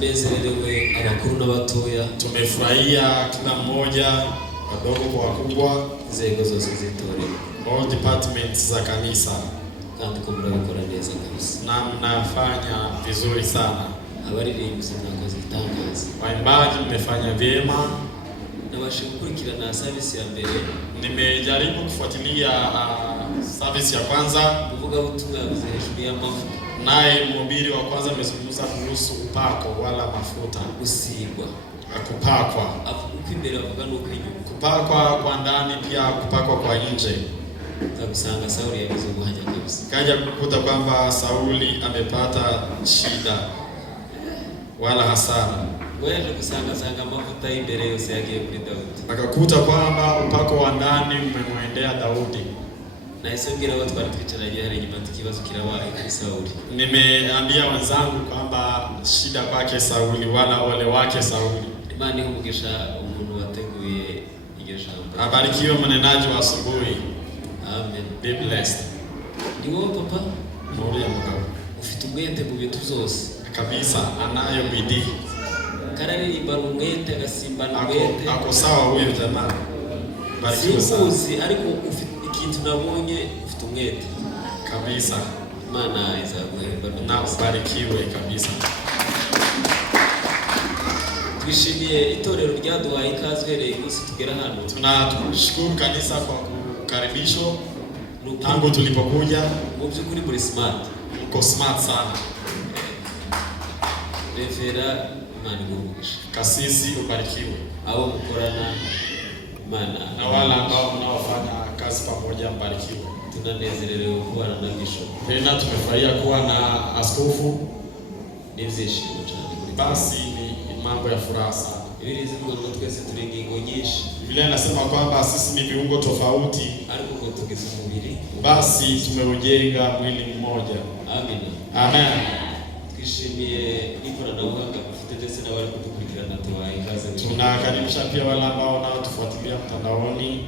tunezerewe abakuru n'abatoya, tumefurahia kila mmoja, wadogo kwa wakubwa, inzego zose z'itorero, all departments za kanisa, kandi ko murabikora neza kabisa, na mnafanya vizuri sana. Abaririmbyi mwakoze itangazo, waimbaji mmefanya vyema. Nabashe gukurikirana service ya mbere, nimejaribu kufuatilia service ya kwanza, uvuga ubutumwa yavuze hejuru y'amavuta, naye mhubiri wa kwanza amezungumza kuhusu upako wala mafuta, gusigwa, kupakwa. Uko imbere avuga nuko inyuma, kupakwa kwa ndani pia kupakwa kwa nje. Kusanga Sauli yavuze guhanya kabisa, kaja kukuta kwamba Sauli amepata shida wala hasara. Wewe kusanga mafuta imbere yose yagiye kuri Daudi, akakuta kwamba upako wa ndani umemwendea Daudi. Na isongira watu twari twicaranye hari nyuma tukibazo kirabaye kuri Sauli. Nimeambia wenzangu kwamba shida kwake Sauli wala ole wake Sauli. Imani humugisha umuntu wateguye iryo jambo. Abarikiwe mnenaji wa asubuhi. Amen. Be blessed. Ni wowe papa? Muriya mugabo. Ufite ubwete mu bintu byose. Kabisa anayo bidii. Kararirimba umwete agasimba umwete. Ako sawa huyo jamaa. Barikiwe sana. Sizi ariko ufite ikintu nabonye, ufite umwete. Kabisa. Imana izaguhemba na ubarikiwe kabisa. Twishimiye itorero ryaduhaye ikaze hereye umunsi tugera hano. Tunashukuru kanisa kwa kukaribisho tangu tulipokuja. Mu by'ukuri muri smart. Uko smart sana. Revera Imana igumisha. Kasisi ubarikiwe. Abo mukorana Imana na wala ambao mnaofanya kazi pamoja mbarikiwe. Tunanezerewe kuwa na bishop. Tena tumefurahia kuwa na askofu. Nizishimo cyane. Basi ni mambo ya furaha sana. Biblia zivuga ngo twese turi ingingo nyinshi. Biblia inasema kwamba sisi ni viungo tofauti, ariko ko tugize umubiri. Basi tumeujenga mwili mmoja. Amen. Amen. Twishimiye ikoranabuhanga mufite ndetse n'abari kudukurikirana tubaye ikaze. Tunakaribisha pia wale ambao wanatufuatilia mtandaoni.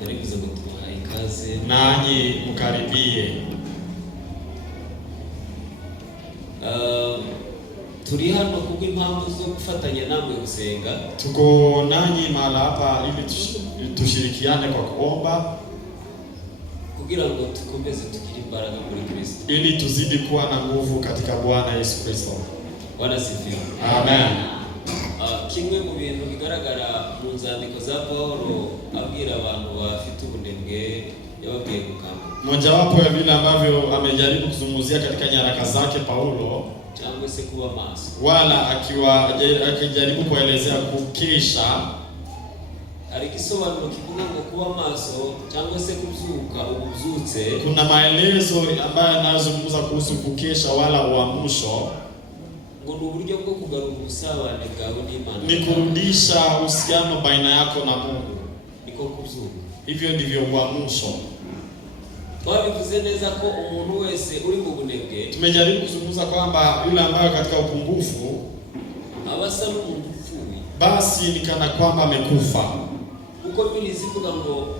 Naribuze ngo tubaye ikaze. Nanyi mkaribie. Turi hano kubwo impamvu zo gufatanya namwe gusenga. Tuko nanyi mahali hapa ili tushirikiane kwa kuomba, kugira ngo tukomeze tugire imbaraga muri Kristo, ili tuzidi kuwa na nguvu katika Bwana Yesu Kristo. Bwana sifiwe. Amen. Kimwe mu bintu bigaragara mu nzandiko za Paulo abwira abantu bafite ubunebwe yababwiye gukama. Mojawapo ya vile ambavyo amejaribu kuzungumzia katika nyaraka zake Paulo, cyangwa se kuba maso, wala akijaribu kuelezea kukesha. Alikisobanuro kivuga ngo kuba maso cyangwa se kubyuka ububyutse. Kuna maelezo ambayo yanazungumza kuhusu kukesha wala uamsho. Ngo ni uburyo bwo kugarura ubusabane bwawe n'Imana, ni kurudisha uhusiano baina yako na Mungu. Niko kubyuka. Hivyo ndivyo uamsho. Twabivuze neza ko umuntu wese uri mu bunebwe. Tumejaribu kuzungumza kwamba yule ambaye katika upungufu abasa n'umuntu upfuye, basi ni kana kwamba amekufa. Uko Biblia zivuga ngo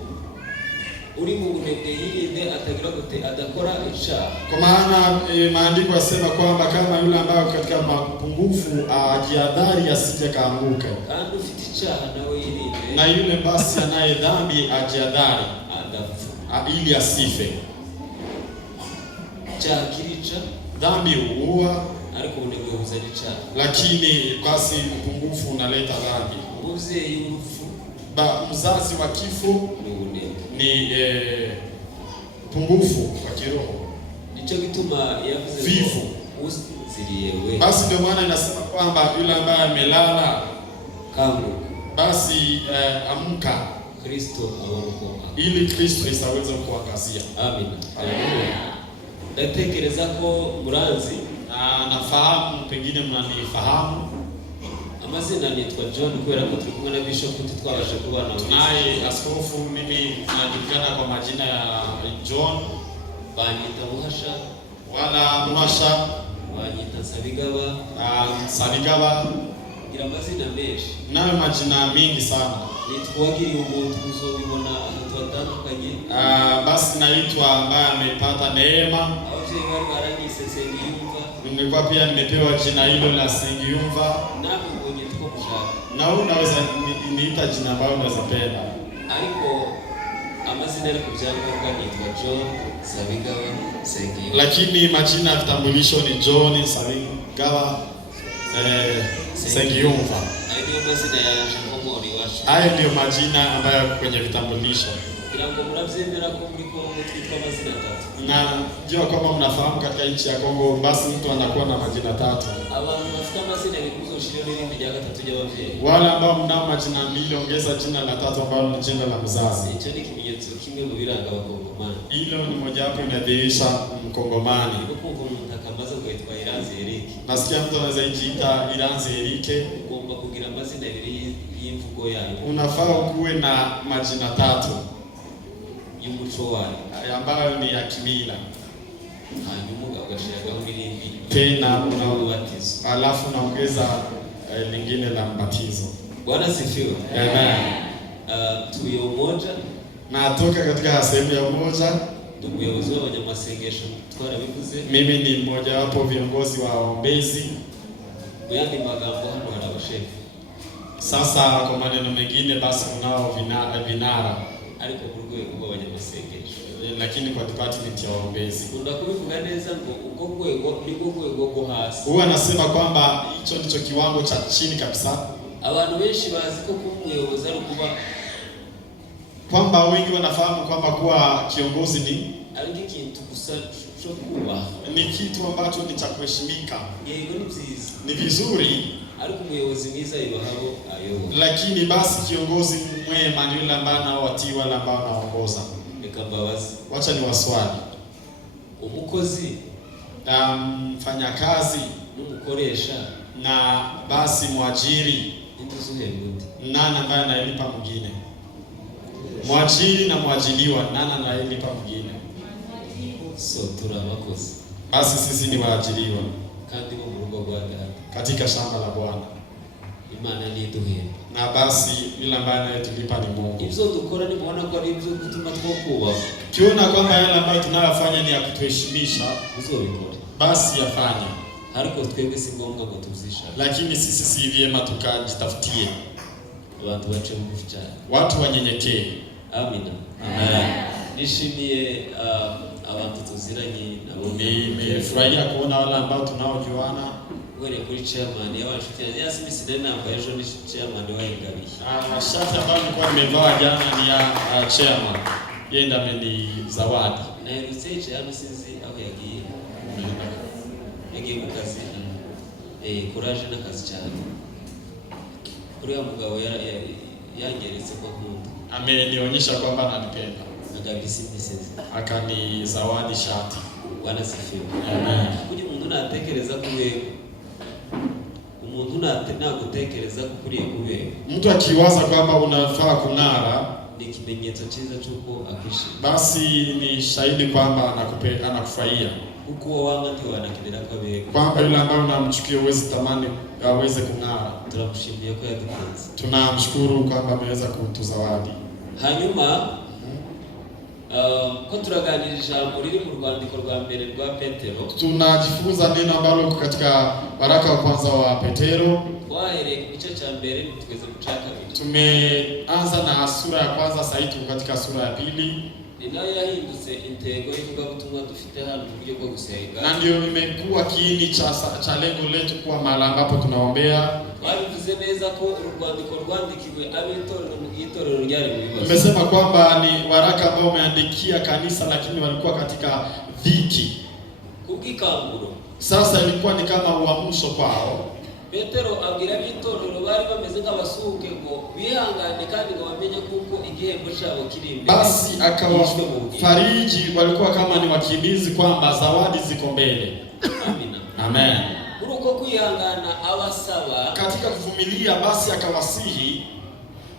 uri mu bunebwe yirinde atagira gute adakora icyaha. Kwa maana maandiko yasema kwamba kama yule ambaye katika mapungufu ajiadhari asije kaanguka. Kandi ufite icyaha nawe yirinde. Na yule basi anaye dhambi ajiadhari adafu ili asife. Icyaha kirica, dhambi huua, ariko ubunebwe buzana icyaha. Lakini basi upungufu unaleta dhambi. Umubyeyi w'urupfu, mzazi wa kifo ni upungufu wa kiroho. Nicho bituma yavuze vifo. Uziriyewe. Basi ndio maana inasema kwamba yule ambaye amelala kamwe, basi amka, Kristo aongoka, ili Kristo isaweze kuangazia. Amen. Haleluya. Ndatekereza ko muranzi, nafahamu pengine mnanifahamu. Amazina nitwa John, kubera ko turi kumwe na Bishop twabasha kubana. Tunaye askofu, mimi najulikana kwa majina ya John. Banyita Muhasha, wala Muhasha, banyita Sabigaba, Sabigaba. Gira amazina menshi. Nayo majina mingi sana. Nitwagiriye umuntu uzobibona ahantu hatandukanye. Basi naitwa ambaye amepata neema. Abavyeyi bari baranyise mwise Nsengiyumva. Nilikuwa pia nimepewa jina hilo la Nsengiyumva. Nawe mwenye tuko kushaka. Na wewe unaweza niita jina ambalo unaweza penda. Ariko amazina ari kubyangombwa nitwa John Sabingawa Nsengiyumva. Lakini majina ya vitambulisho ni John Sabingawa Nsengiyumva. Ndio mazina ya Nkomori washo. Hayo ndio majina ambayo kwenye vitambulisho. Kirango mnavyemera ko muri Kongo twitwa mazina tatu. Na jua kwamba mnafahamu katika nchi ya Kongo basi mtu anakuwa na majina tatu. Abantu bafite amazina bikuzo shiro n'irindi rya gatatu ry'abavyeyi. Wale ambao mnao majina mbili ongeza jina la tatu ambalo ni jina la mzazi. Icyo ni kimenyetso kimwe mu biranga abakongomani. Hilo ni mojawapo inadhihirisha Mkongomani. Ukumva umuntu akamaze kwitwa Iranzi Eric. Nasikia mtu anaweza kujiita Iranzi Eric. Ugomba kugira amazina abiri y'imvugo yayo. Unafaa kuwe na majina tatu y'umuco wayo ambayo ni ya kimila. Hanyuma ugashiraho n'irindi tena unabatizo. Alafu naongeza lingine la mbatizo. Bwana sifiwe. Amen. Tuye umoja. Natoka katika sehemu ya umoja. Ndio umuyobozi w'abanyamasengesho twarabivuze. Mimi ni mmoja wapo viongozi wa waombezi. Yandi magambo hano hari abashefu. Sasa kwa maneno mengine basi kunao vinara. Ariko ku rwego rw'abanyamasengesho. Lakini kwa department ya waombezi. Kuvuga neza ngo ubwo rwego ni rwego rwo hasi. Huwa anasema kwamba hicho ndicho kiwango cha chini kabisa. Abantu benshi bazi ko umuyobozi ari kuba kwamba wengi wanafahamu kwamba kuwa kiongozi ni ikintu gusa cyo kubaha. Ni kitu ambacho ni cha kuheshimika. Yego ni byiza. Ni vizuri. Ariko umuyobozi mwiza yubaho ayoboye. Lakini basi kiongozi mwema ni yule ambaye anawatii wale ambao anaongoza. Nikababazi. Wacha ni waswali. Umukozi, mfanyakazi, n'umukoresha na basi mwajiri. Ntuzuhebundi. Nani ambaye analipa mwingine? Mwajiri na mwajiliwa, nani analipa mwingine? So turabakozi. Basi sisi ni waajiriwa. Kandi bo mu rugo rwa Data. Katika shamba la Bwana. Imana ni duhe. Na basi yule ambaye anayetulipa ni Mungu. Ibyo dukora ni muona kwa ibyo gutuma twokubaha. Kiona kwamba yale ambayo tunayofanya ni ya kutuheshimisha, uzobikora. Basi yafanye. Ariko twebwe si ngombwa ngo tuzisha. Lakini sisi si vyema tukajitafutie. Abantu bace bugufi cyane. Watu wanyenyekee. Amina. Amen. Nishimiye abantu tuziranye nabo. Nimefurahia kuona wale ambao tunaojuana. Wewe kuri chairman yabashuti ya simisi nenda namba ejo ni chairman wa Ingabi. Shati ambayo nilikuwa nimevaa jana ni ya chairman. Yeye ndiye amenizawadi. Na research hano sinzi aho yagiye. Yagiye mu kazi. Courage na kazi cyane. Uriya mugabo yangeretse kwa Mungu. Amenionyesha kwamba ananipenda. Akanizawadi shati. Bwana sifiwe. Amen. Kuri umuntu natekereza kuwe umuntu nagutekereza kuri kuwe. Mtu akiwaza kwamba unafaa kung'ara ni kimenyetso cyiza cyuko akishima. Basi ni shahidi kwamba anakufurahia. Uko wanga ndio anakenera kabego. Kwamba yule ambaye unamchukia uweze tamani aweze kung'ara. Tunakushimia kwa yadukunze. Tunamshukuru kwamba ameweza kutuzawadi. Hanyuma ko turaganira ijambo riri mu rwandiko rwa mbere rwa Petero. Tunajifunza neno ambalo katika waraka wa kwanza wa Petero. Wahereye ku gice cya mbere tugeze mu cya kabiri. Tumeanza na sura ya kwanza, sasa tuko katika sura ya pili. Ninayo yahindutse intego y'ivugabutumwa dufite hano mu buryo bwo gusenga. Na ndio imekuwa kiini cha lengo letu kwa mahali ambapo tunaombea. Twabivuze neza ko urwandiko rwandikiwe abitorero mu gitorero ryari mu bibazo. Tumesema kwamba ni waraka ambao umeandikia kanisa lakini walikuwa katika dhiki. Kubw'ikanguro. Sasa ilikuwa ni kama uamsho kwao. Petero abwira abitorero bari bameze nk'abasuke ngo bihangane kandi ngo bamenye kuko igihembo cyabo kiri imbere. Basi akawafariji walikuwa kama ni wakimbizi kwamba zawadi ziko mbele. Amina. Amen. Uko kwihangana abasaba katika kuvumilia, basi akawasihi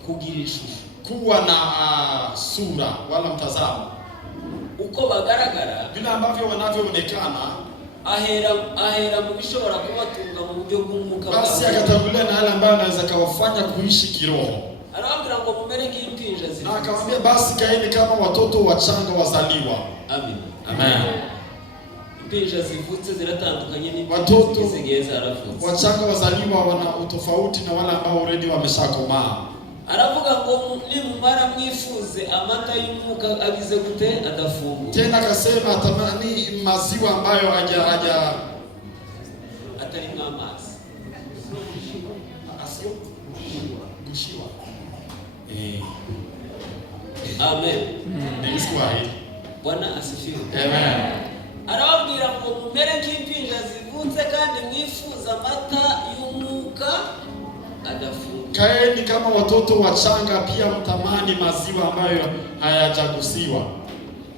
kugirisha kuwa na sura wala mtazamo uko bagaragara vile ambavyo wanavyoonekana. Ahera mu bishobora kubatunga mu buryo bw'umwuka. Basi akatangulia na yale ambayo anaweza kawafanya kuishi kiroho. Arabwira ngo mumere nk'impinja ziri. Na akamwambia basi kaeni kama watoto wachanga wazaliwa. Amen. Amen. impinja zivutse ziratandukanye watoto n'izigiye zaravutse. Wachanga wazaliwa wana utofauti na wale ambao already wameshakomaa. Aravuga ngo nimumara mwifuze amata y'umwuka agize gute adafunguye. Tena akasema atamani maziwa ambayo haja atari mwamazi. Asio gushiwa. Amen. Ni Kiswahili. Bwana asifiwe. Amen. Arababwira ngo mumere nk'impinja zivutse kandi mwifuza amata y'umwuka adafunguye. Kaeni kama watoto wachanga, pia mtamani maziwa ambayo hayajagusiwa.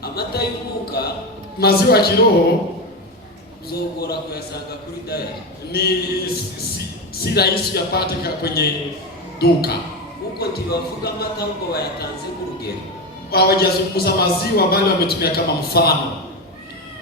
Amata y'umwuka, maziwa ya kiroho, uzogora kuyasanga kuri diet. Ni si rahisi yapate kwenye duka. Uko tibavuga amata ahubwo bayatanze nk'urugero. Hawajazungumza maziwa bali wametumia kama mfano.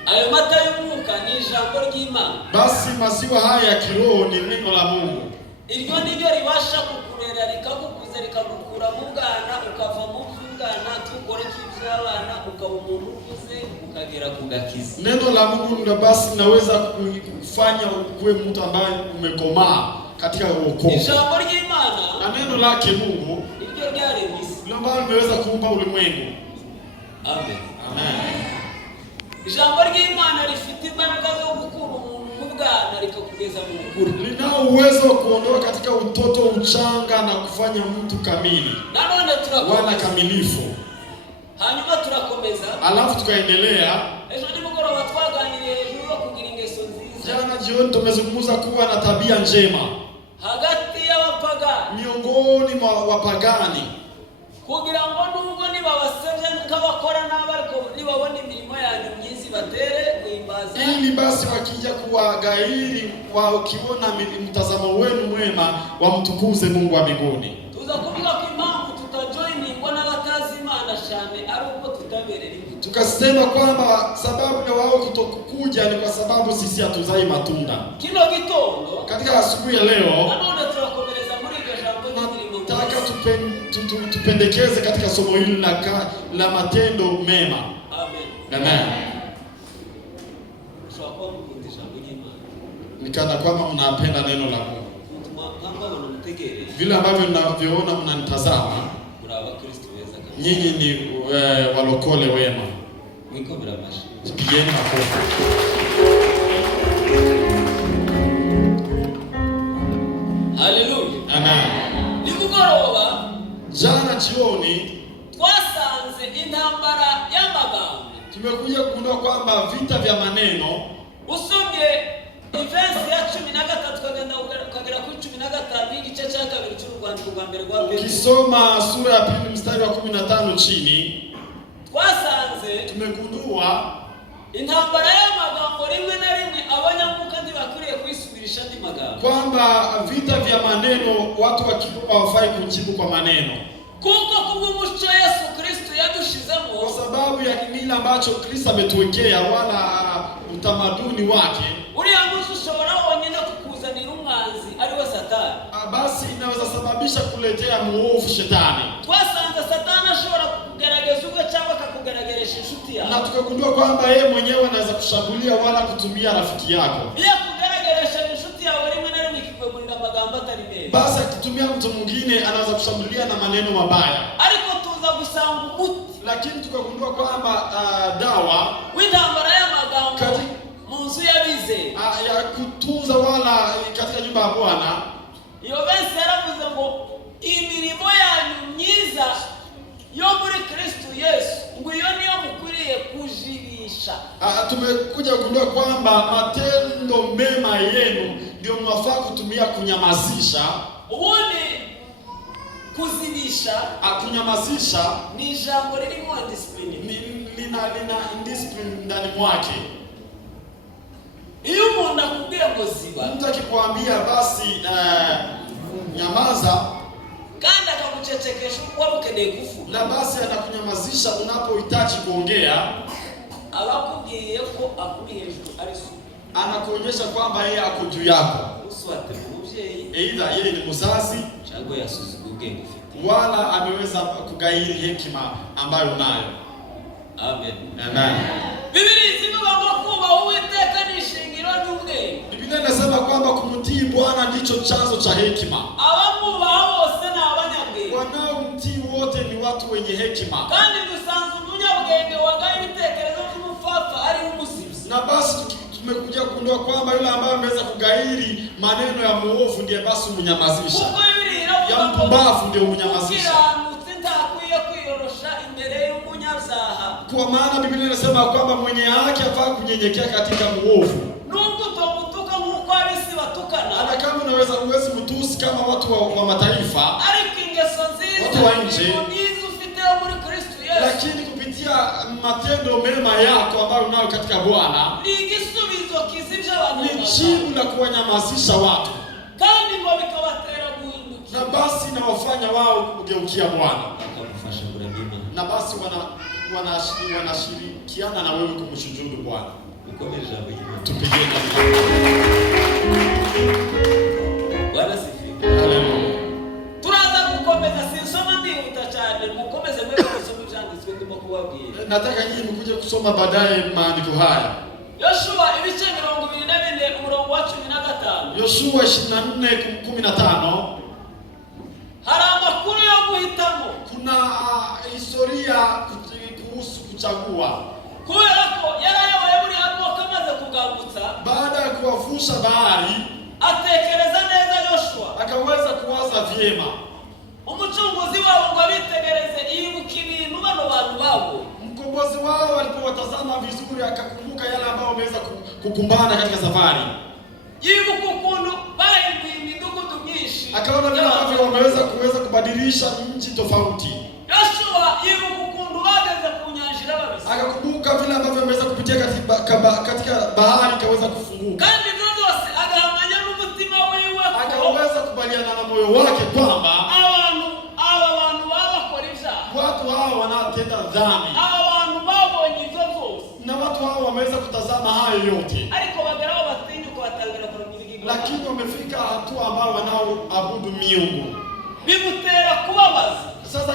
Ayo mata y'umwuka ni ijambo ry'Imana. Basi maziwa haya ya kiroho ni neno la Mungu. Iryo niryo ribasha kukurera rikagukuza rikagukura mu bwana ukava mu bwana tukore cy'abana ukaba umuntu ukuze ukagera ku gakiza. Neno la Mungu ndio basi naweza kufanya ukuwe mtu ambaye umekomaa katika wokovu. Ijambo ry'Imana na neno lake Mungu iryo ryaremye ndio ambalo limeweza kuumba ulimwengu. Amen. Amen. Ijambo ry'Imana rifite imbaraga zo gukura umuntu mu bwana rikakugeza mu bukuru. Linao uwezo wa kuondoa katika utoto uchanga na kufanya mtu kamili. Nanone wana kamilifu. Hanyuma turakomeza. Alafu tukaendelea. Ejo nimugoroba twaganiriye hejuru yo kugira ingeso nziza. Jana jioni tumezungumza kuwa na tabia njema hagati y'abapagani, miongoni mwa wapagani, kugira ngo nubwo nibabasebye nk'abakora n'abariko nibabona imirimo yanyu myiza batere kuimbaza, ili basi wakija kuwagairi wakiona mtazamo wenu mwema wamtukuze Mungu wa mbinguni. Tuza kuvuga ko impamvu tutajoiningwa n'abatazi Imana cyane ari uko tutaberera. Tukasema kwamba sababu ya wao kutokuja ni kwa sababu sisi hatuzai matunda. Kino gitondo katika asubuhi ya leo nanone turakomereza muri iryo jambo ry'indirimo. Nataka tupendekeze katika somo hili la matendo mema. Amen. Amen. Tushakwa kukundi jambo ry'Imana. Nikana kwamba mnapenda neno la Mungu. Kama mnamtegereza. Vile ambavyo mnavyoona mnanitazama. Muraba Kristo weza kabisa. Nyinyi ni walokole wema. Mwikomera mashi. Tupigeni makofi. Hallelujah. Amen. Nikugoroba jana jioni twasanze intambara y'amagambo. Tumekuja kugundua kwamba vita vya maneno. Usomye verse ya 13 kagenda ukagera ku 15 igice cya kabiri cy'urwandiko rwa mbere rwa Petero. Ukisoma sura ya pili mstari wa 15 chini twasanze tumegundua intambara y'amagambo rimwe na rimwe abanyamuka ntibakuriye kwisubirisha andi magambo, kwamba vita vya maneno watu wakiwa hawafai kujibu kwa maneno, kuko kubw'umuco Yesu Kristo yadushizemo, kwa sababu ya kile ambacho Kristo ametuwekea wala utamaduni wake. Uriya muco ushobora wonyine kukuzanira umwanzi ari we Satani. Basi inaweza sababisha kuletea muovu shetani. Twasanze Satani ashobora kukugerageza ubwe cyangwa akakugerageresha inshuti yako. Na tukagundua kwamba yeye mwenyewe anaweza kushambulia wala kutumia rafiki yako. Iyo kugerageresha inshuti yawe rimwe na rimwe ikikwemerera amagambo atari meza. Basi akitumia mtu mwingine anaweza kushambulia na maneno mabaya. Ariko tuza gusanga umuti. Lakini tukagundua kwamba dawa w'intambara y'amagambo mu nzu y'abizeye ya kutunza wala katika nyumba ya Bwana. Iyo bese yaravuze ngo imirimo yanyu myiza yo muri Kristo Yesu ngo iyo niyo mukwiriye kujibisha. Tumekuja kugundua kwamba matendo mema yenu ndio mwafaa kutumia kunyamazisha. Ubundi kuzibisha, kunyamazisha ni jambo lilimo discipline. Lina discipline ndani mwake. Iyo umuntu akubwiye ngo ziba, mtu akikwambia basi nyamaza kandi akakuchechekesha kwa ukeneye kufu, na basi anakunyamazisha unapohitaji kuongea, abakubwiye ko akuri hejuru ari so, anakuonyesha kwamba yeye ako juu yako. Uswate mubyeyi, aidha yeye ni mzazi cyangwa yasuzuguge ufite, wala ameweza kugairi hekima ambayo unayo. Amen. Amen. Biblia zivuga ngo kuba Uwiteka ndicho chanzo cha hekima. abamubaha bose ni abanyabwenge, Wanaomtii wote ni watu wenye hekima. kandi dusanzwe umunyabwenge wagaye ibitekerezo by'umupfapfa ari umusizi. Na basi tumekuja kugundua kwamba yule ambaye ameweza kugairi maneno ya muovu ndiye basi mnyamazisha. Kuko Bibiliya iravuga Ya ngo mpumbavu ndiye mnyamazisha. umukiranutsi ntakwiye kwiyorosha imbere y'umunyabyaha. Kwa maana Biblia inasema kwamba mwenye haki afaa kunyenyekea katika muovu. Nubwo utomutuka nk'uko ab'isi batukana, Hata kama uwezi mtusi kama watu wa mataifa, ariko ingeso watu wa nziza nje, nizo ufite muri Kristo Yesu, lakini kupitia matendo mema yako ambayo unayo katika Bwana ni igisubizo kizibye abantu, ni jibu la kuwanyamazisha watu, kandi ngo bikabatera guhinduka. na basi nawafanya wao kugeukia Bwana, akamufasha kurabima. na basi wanashirikiana na wewe kumshujudu Bwana. Ukomere ijambo ry'Imana. Tupigie na Bwana sifiwe. haleluya. Turaza gukomeza, sinsoma ndihuta cyane, mukomeze mwe gusoma ibyanditswe ndimo kubabwira. Nataka nyinyi mkuje kusoma baadaye maandiko haya. Yoshua ibice 24 umurongo wa 15. Yoshua 24:15. Hari amakuru yo guhitamo, Kuna historia kuhusu kuchagua. kubera ko yarayoboye buri hantu akamaze kugambutsa, Baada ya kuwavusha bahari, atekereza neza Yoshua, akaweza kuwaza vyema. umucunguzi wabo ngo abitegereze, yibuka ibintu bano bantu babo. Mkombozi wao alipowatazama vizuri, akakumbuka yale ambayo wameweza kukumbana katika safari. Yibuka ukuntu bahinduye imidugudu myinshi, Akaona vile ambavyo wameweza kubadilisha nchi tofauti. Yoshua yibuka ukuntu bageze ku nyanja irababisa, Akakumbuka vile ambavyo wameweza kupitia katika bahari ikaweza kufunguka. kandi ibyo byose agahamanya n'umutima wiwe ko Akaweza kubaliana na moyo wake kwamba aba bantu babakora ibyaha, watu hao wanatenda dhambi, aba bantu babonye ibyo byose, na watu hao wameweza kutazama hayo yote, ariko bageraho batinyuka batangira kuramya ibigirwamana. lakini wamefika hatua ambao wanaoabudu miungu. Bimutera kubabaza, Sasa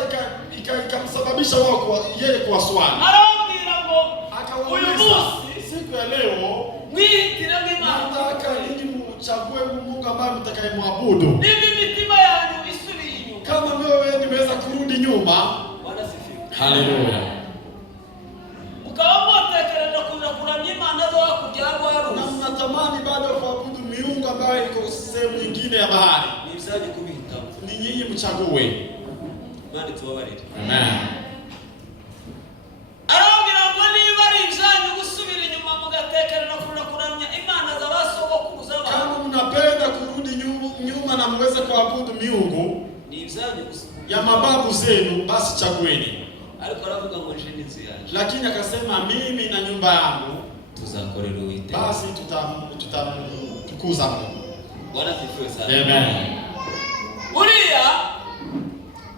ikamsababisha wao yeye kuwaswali. arababwira ngo uyu Akawauliza, munsi siku ya leo mwihitiremo Imana, nataka ninyi mchague Mungu ambaye mtakayemwabudu. niba imitima yanyu isubiye inyuma. Kama wewe nimeweza kurudi nyuma, Bwana sifiwe. haleluya, Mukaba mwatekereza kuja kuramya Imana zo hakurya ya na Rwarusi, mnatamani bado kuabudu miungu ambayo iko sehemu nyingine ya bahari, Ni ibyanyu kubihitamo. ni nyinyi mchague. Imana itubabarire. Amen. arababwira ngo niba ari ibyanyu gusubira inyuma mugatekereza kuja kuramya Imana z'abasogokuruza banyu, Kama mnapenda kurudi nyuma na mweze kuabudu miungu Ni ibyanyu gusa. ya mababu zenu, basi chagueni. Ariko aravuga ngo nje n'inzu yanjye Lakini akasema mimi na nyumba yangu tuzakorera Uwiteka. basi tutamtukuza Mungu. Bwana sifiwe sana. Amen. buriya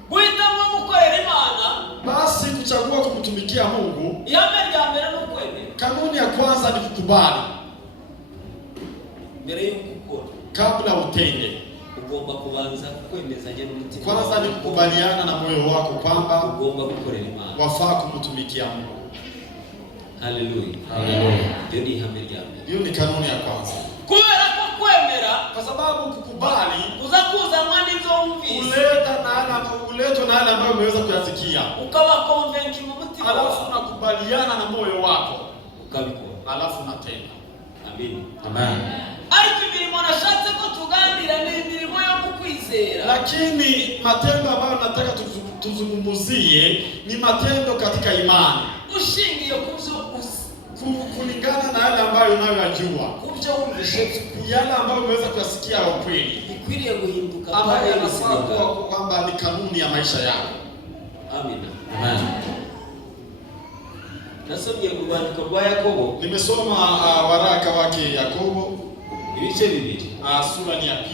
guhitamo gukorera Imana, Basi kuchagua kumtumikia Mungu, ihame rya mbere ni ukwemera. kanuni ya kwanza ni kukubali Mbere y'uko ukora kabla utende. ugomba kubanza kwemezanya n'umutima. Kwanza ni kukubaliana na moyo wako kwamba ugomba gukorera Imana. wafaa kumtumikia Mungu. Haleluya. Haleluya. Iyo ni ihame rya mbere. Hiyo ni kanuni ya kwanza, Kubera ko kwemera kwa sababu kukubali uza kuzanwa n'ibyo wumvise, uletwa na yale ambayo umeweza kuyasikia, ukaba konvenki mu mutima alafu wawe, unakubaliana na moyo wako, Ukabikora. alafu unatenda. Amen. Amen. ariko imirimo nashatse ko tuganira ni imirimo yo kukwizera. Lakini matendo ambayo nataka tuzungumzie ni matendo katika imani, Ushingiye ku byo uzi, kulingana na yale ambayo unayoyajua, ku byo wumvise, yale ambayo umeweza kuyasikia ya ukweli, bikwiriye guhinduka ambayo kwa yanafaa ubuzima kuwa bwawe. kwamba ni kanuni ya maisha yako. Amen. Amen. Nasomye urwandiko rwa Yakobo Nimesoma waraka wake Yakobo, ibice bibiri. sura ni ya 2,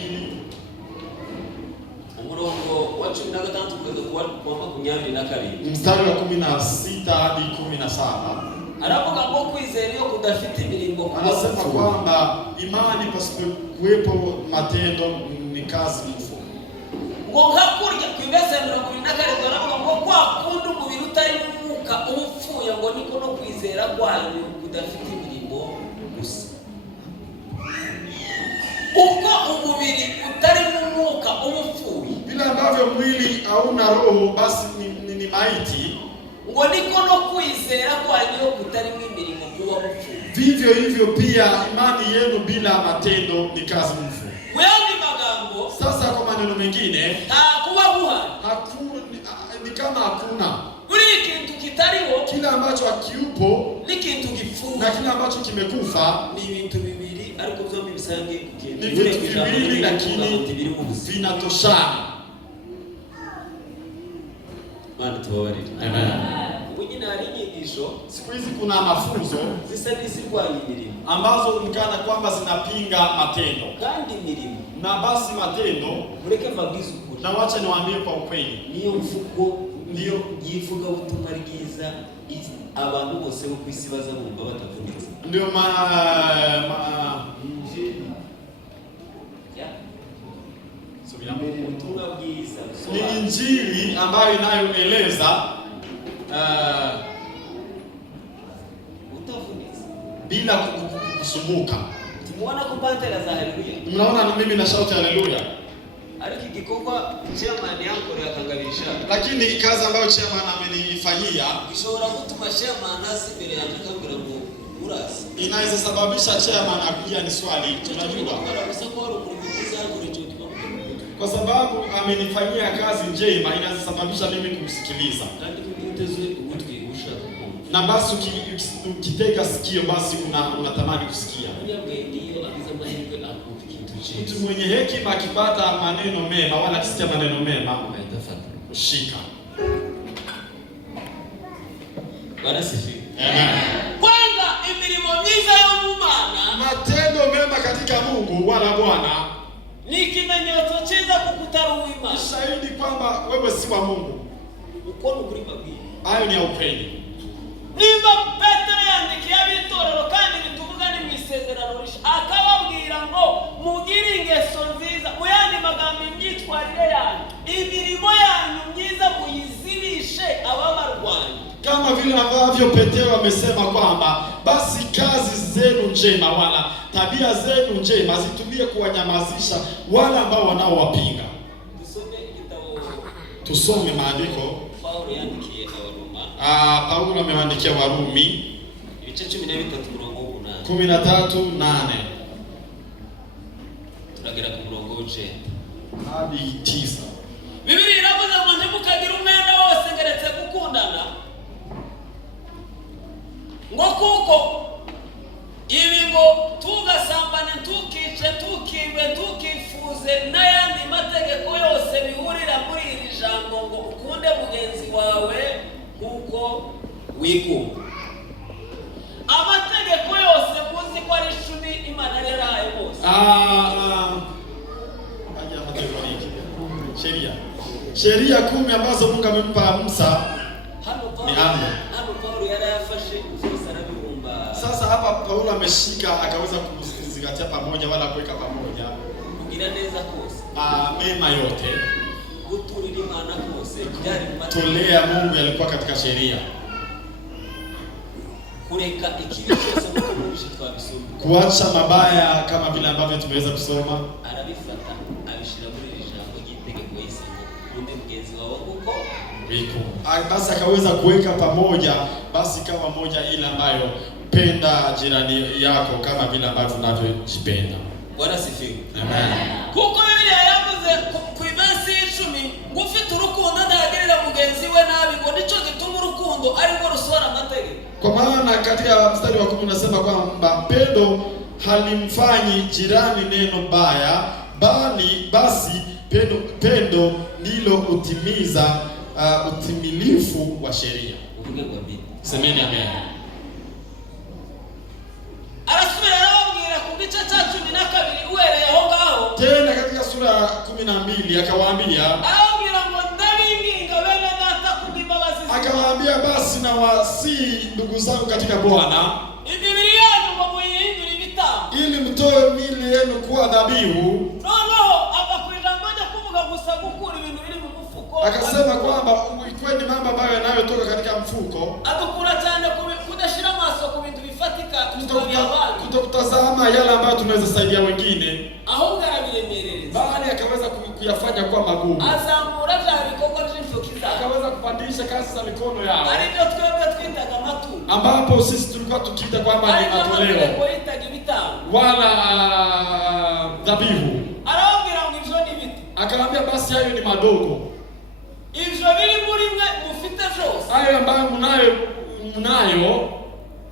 Umurongo wa 16 kugeza ku wa 22. mstari wa 16 hadi 17. Aravuga ngo kwizera iyo kudafite imirimo Anasema kwamba imani pasipokuwepo matendo ni kazi mfu. ngo nkakurya ku ibese 27 aravuga ngo kwa kundi umubiri utari mu mwuka upfuye, ngo niko no kwizera kwanyu kudafite imirimo gusa. Uko umubiri vile ambavyo mwili hauna roho basi ni maiti, ngo niko no kwizera kwanyu kutari imirimo kuba mupfuye. Vivyo hivyo pia imani yenu bila matendo ni kazi mfu. Wewe magambo Sasa kwa maneno mengine, hakuba guhari, hakuna ni kama hakuna. Buri kintu kitariho, Kila ambacho hakiupo ni kintu gifu, na kila ambacho kimekufa ni ibintu bibiri ariko byombi bisangiye ku kintu. ni vitu viwili lakini vinatoshana. Bwana tuwabarire. Amen. Wengine hari inyigisho Siku hizi kuna mafunzo zisa n'isirwanya imirimo, ambazo nikana kwamba zinapinga matendo. kandi imirimo Na basi matendo, mureke mabwiza ukuri, na wacha niwaambie kwa ukweli, niyo mvugo ndiyo yivuga ubutumwa bwiza abantu bose bo ku isi bazabumva batavunitse. ndio Ubutumwa bwiza ni injili ambayo inayoeleza utavunitse bila kusumbuka. tumuona ko pantera za haleluya. Mnaona na mimi na shauti haleluya. Ariko igikorwa chairman yankore akangabisha, Lakini kazi ambayo chairman amenifanyia bishobora gutuma chairman asimbere yanjye akabwira ngo urasi, inaweza sababisha chairman akija ni swali, tunajua kwa sababu amenifanyia kazi njema, inaweza sababisha mimi kumsikiliza. Na basi ukitega sikio basi unatamani kusikia. Mtu mwenye hekima akipata maneno mema wala akisikia maneno mema shika. Bwana sifiwe. Amen. Kwanza imirimo myiza yo mu Mana, Matendo mema katika Mungu wala Bwana ni ikimenyetso cyiza kukutari uw'Imana. shahidi kwamba wewe si wa Mungu. Uko ni kuri babiri. Hayo ni ya ukweli. Nimba Petero yandikiye abitorero kandi bituvuga ni mu isezerano risha, akababwira ngo mugire ingeso nziza, muyandi magambo imyitwarire yanyu, imirimo yanyu myiza muyizibishe ababarwanya. Kama vile ambavyo Petero amesema kwamba basi kazi zenu njema wala tabia zenu njema zitumie kuwanyamazisha wale ambao wanaowapinga. Tusome maandiko. Paulo yandikiye Abaroma. Paulo amewaandikia Warumi Ibice 13 murongo 13:8 turagera ku murongo w'9 hadi 9. Bibiri iravuze ngo ntimukagira umwenda wose ngeretse gukundana, ngo kuko ibi ngo tugasambane, tukice, tukibe, tukifuze n'ayandi mategeko yose bihurira muri iri jambo ngo ukunde mugenzi wawe kuko wikunda. Amategeko yose muzi ko ari 10 Imana yarahaye bose. Sheria 10 ambazo Mungu amempa Musa. Hano Paulo yarayafashe uzose arabibumba. Sasa hapa Paulo ameshika akaweza kuzingatia pamoja wala kuweka pamoja. Kugira neza kose. Mema yote. Guturira Imana kose byari mu tolea Mungu yalikuwa katika sheria. Kureka ikibi cyose mu kumvisha twabisoma. Kuacha mabaya kama vile ambavyo tumeweza kusoma. Arabifata abishira muri iri jambo ry'itegeko y'isemo. Kunde mugenzi wawe kuko wiko. Basi akaweza kuweka pamoja basi kama moja ile ambayo penda jirani yako kama vile ambavyo unavyojipenda. Bwana sifiwe. Amen. Kuko Biblia yavuze ku verse 10 ngufite urukundo ndagerera mugenzi we nabi ngo nico gituma urukundo ariko rusohora amategeko. Kwa maana katika mstari wa 10 unasema kwamba pendo halimfanyi jirani neno baya, bali basi pendo ndilo utimiza utimilifu wa sheria. Uvuge kwa Biblia. Semeni amen. Arasubira arababwira ku gice cya 12 uhereye aho ngaho. Tena katika sura 12 akawaambia, arababwira ngo ndabinginga bene data kubw'imbabazi. Akawaambia basi na wasi ndugu zangu katika Bwana, imibiri yanyu ngo muyihindure ibitambo, ili mtoe miili yenu kuwa dhabihu. Akakwenda moja kuvuga gusa gukura ibintu biri mu mufuko. Akasema kwamba ikweni mambo ambayo yanayotoka katika mfuko. Adukura cyane kudashira amaso ku bintu bifatika kutokutazama yale ambayo tunaweza saidia wengine. Ahubwo arabiremerereza. Bali akaweza kuyafanya kuwa magumu. azamura bya bikorwa by'intoki zabo, Akaweza kupandisha kazi za mikono yao, aribyo twebwe twitaga amaturo, ambapo sisi tulikuwa tukiita kwamba ni aribyo matoleo amategeko yitaga ibitambo. wala dhabihu. Arababwira ngo ibyo ni bito, Akawaambia basi hayo ni madogo, ibyo biri muri mwe mufite byose, hayo ambayo mnayo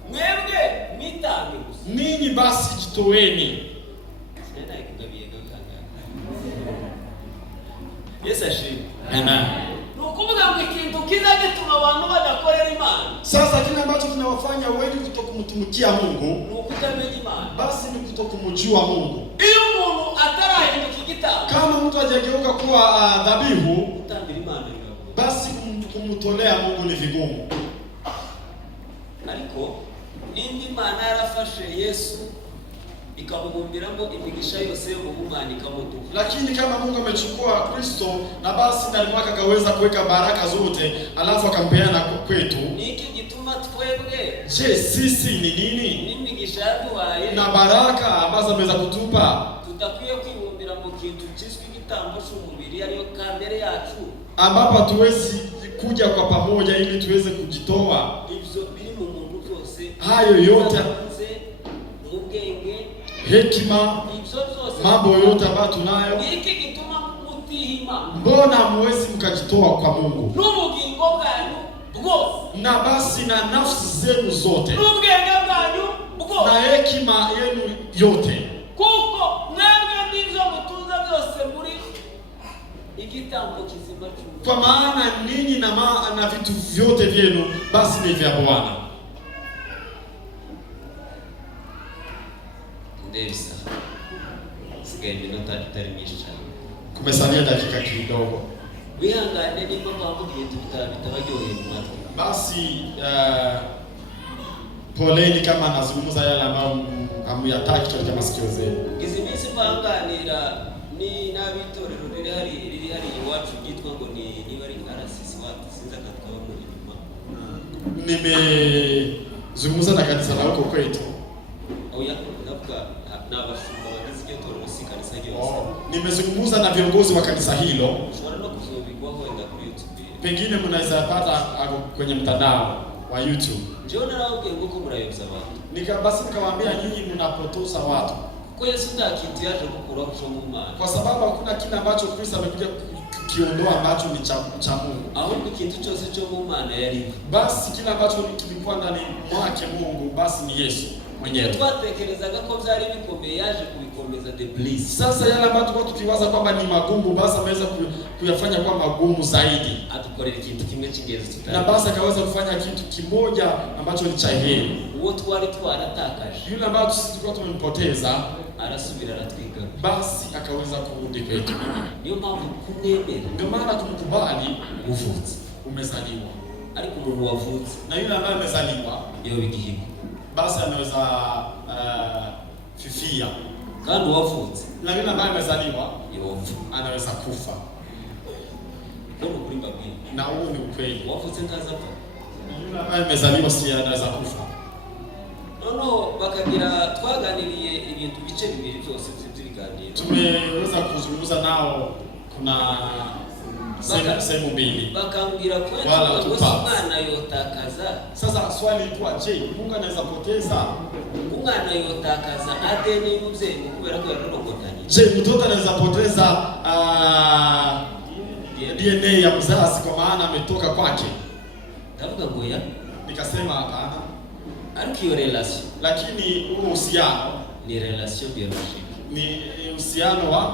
mwebwe mwitange gusa. ninyi basi jitoweni. Yesu ashimwe. Amen. Ni ukuvuga ngo ikintu kiza gituma abantu badakorera Imana, Sasa kile ambacho kinawafanya wengi kutokumtumikia Mungu ni ukutamenya Imana. basi ni kutokumjua Mungu. Iyo umuntu atarahinduka igitambo, Kama mtu hajageuka kuwa dhabihu, gutambira Imana biragoye. basi kumtolea Mungu ni vigumu. Ariko n'indi Imana yarafashe Yesu ikamubumbiramo imigisha yose yo guhumana ikamuduha. Lakini kama Mungu amechukua Kristo na basi ndani mwake akaweza kuweka baraka zote, alafu akampeana kwetu, Niki gituma twebwe je, sisi ni nini n'imigisha yaduhaye na baraka ambazo ameweza kutupa, tutakwiye kwibumbira mu kintu cyiswe igitambo cy'umubiri, ariyo kamere yacu, ambapo hatuwezi kuja kwa pamoja ili tuweze kujitoa ibyo biri mu muntu byose, hayo yote, mu bwenge, hekima, ibyo byose, mambo yote ambayo tunayo. niki gituma mutihima Mbona hamwezi mkajitoa kwa Mungu? n'ubugingo bwanyu bwose, Na basi na nafsi zenu zote n'ubwenge bwanyu bwose, na hekima yenu yote, kuko mwebwe n'ibyo mutunze byose muri igitambo kizima cy'umubiri. kwa maana ninyi na vitu vyote vyenu basi ni vya Bwana. Ndebisa sigaye iminota itari myinshi cyane. Kumesalia dakika kidogo, Wihangane niba bavugiye bitabaryoheye mu matwi. basi poleni kama nazungumza yale ambayo hamyataki katika masikio zenu. Izi minsi mbanganira ni n'abitorero riri hari iwacu ryitwa ngo niba ari RCC watu sinza katwa muri nyuma. Nimezungumza na kanisa la huko kwetu. Oya ndavuga n'abashumba bagize iryo torero si kanisa ryose. Nimezungumza na viongozi wa kanisa hilo. Ushobora no kuzobigwaho wenda kuri YouTube. Pengine mnaweza pata kwenye mtandao wa YouTube. Njyewe narababwiye ngo ko murayobya abantu. Basi nikawaambia nyinyi mnapotosa watu. Kuko Yesu nta kintu yaje gukuraho cyo mu Mana. Kwa sababu hakuna kile ambacho Kristo amekuja kukiondoa ambacho ni cha Mungu. Ahubwo ikintu cyose cyo mu Mana yari. Basi kile ambacho kilikuwa ndani mwake Mungu basi ni Yesu mwenyewe. Twatekerezaga ko byari bikomeye, yaje kubikomeza the bliss. Sasa yale ambayo tulikuwa tukiwaza kwamba ni magumu, basi ameweza kuyafanya kuwa magumu zaidi. Atukorera ikintu kimwe cy'ingenzi Na basi akaweza kufanya kitu kimoja ambacho ni cha heri. uwo twari twaratakaje, Yule ambaye sisi tulikuwa tumempoteza, arasubira aratwiga, basi akaweza kurudi kwetu. niyo mpamvu kumwemera, Ndio maana kumkubali, uvutse, umezaliwa. ariko umuntu wavutse Na yule ambaye amezaliwa, iyo bigihigo, basi anaweza fifia. kandi uwavutse Na yule ambaye amezaliwa, yopfa. anaweza kufa. Ndio kuri mbabwira, Na huo ni ukweli. uwavutse ntazapfa. Yule ambaye amezaliwa si anaweza kufa. Noneho bakagira, twaganiriye ibintu bice bibiri byose by'ibiganiro. Tumeweza kuzungumza nao, kuna sehemu mbili. Bakambwira ko umwana yotakaza. Sasa swali ilikuwa, je, Mungu anaweza poteza? Umwana yotakaza ADN y'umubyeyi kubera ko yarorogotanye. Je, mtoto anaweza poteza DNA ya mzazi kwa maana ametoka kwake? Ndavuga ngo ya. Nikasema hapana. Ariko iyo relation, Lakini huo uhusiano ni relation biologique. ni uhusiano wa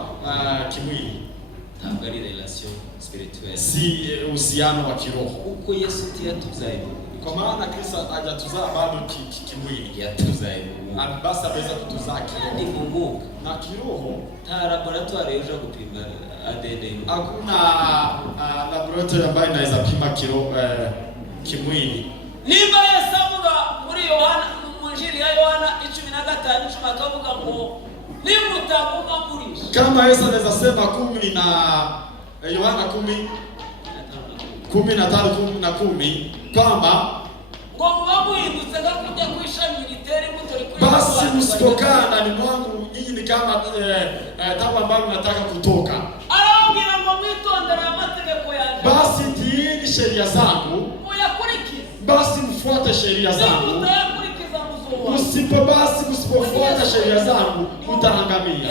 kimwili, Ntabwo ari relation spirituelle. si uhusiano wa kiroho. Uko Yesu yatuzaye mu mubiri, Kwa maana Kristo hajatuzaa bado kimwili. yatuzaye mu mubiri. Basi aweza kutuzaa Kandi kiroho. mu mwuka Na kiroho nta laboratoire yoja gupima ADN. hakuna laboratory ambayo inaweza pima kiroho kimwili. Nimba Yesu avuga muri Yohana, mu Injili ya Yohana 15:10 akavuga ngo nimutavuga murisha. Kama Yesu anaweza sema 10 na Yohana 10:10 kwamba ngo muba muhindutse kujya ku ishami ritera imbuto rikuri. basi msipokana ndani mwangu, nyinyi ni kama tawi ambalo nataka kutoka. Aravuga sheria zangu, basi mfuate sheria zangu. Usipofuata sheria zangu utaangamia.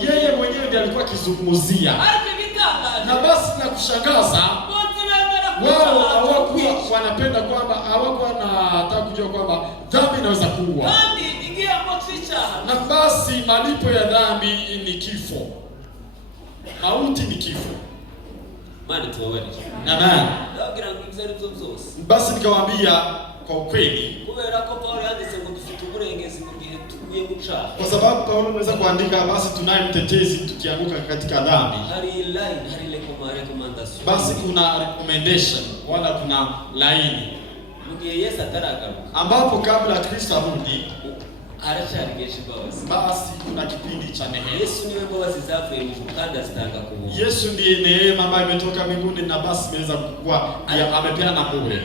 Yeye mwenyewe ndiye alikuwa akizungumzia. Na basi na kushangaza, wao hawakuwa wanapenda kwamba, hawakuwa wanataka kujua kwamba dhambi inaweza kuua. Na basi malipo ya dhambi ni kifo. Mauti ni kifo. Amen. Basi nikawaambia kwa ukweli, kwa sababu Paulo anaweza kuandika, basi tunaye mtetezi tukianguka katika dhambi. Basi kuna recommendation wala kuna laini ambapo kabla Kristo arudi, basi kuna kipindi cha neema. Yesu ndiye neema ambayo imetoka mbinguni, na basi imeweza kuwa amepeana bure.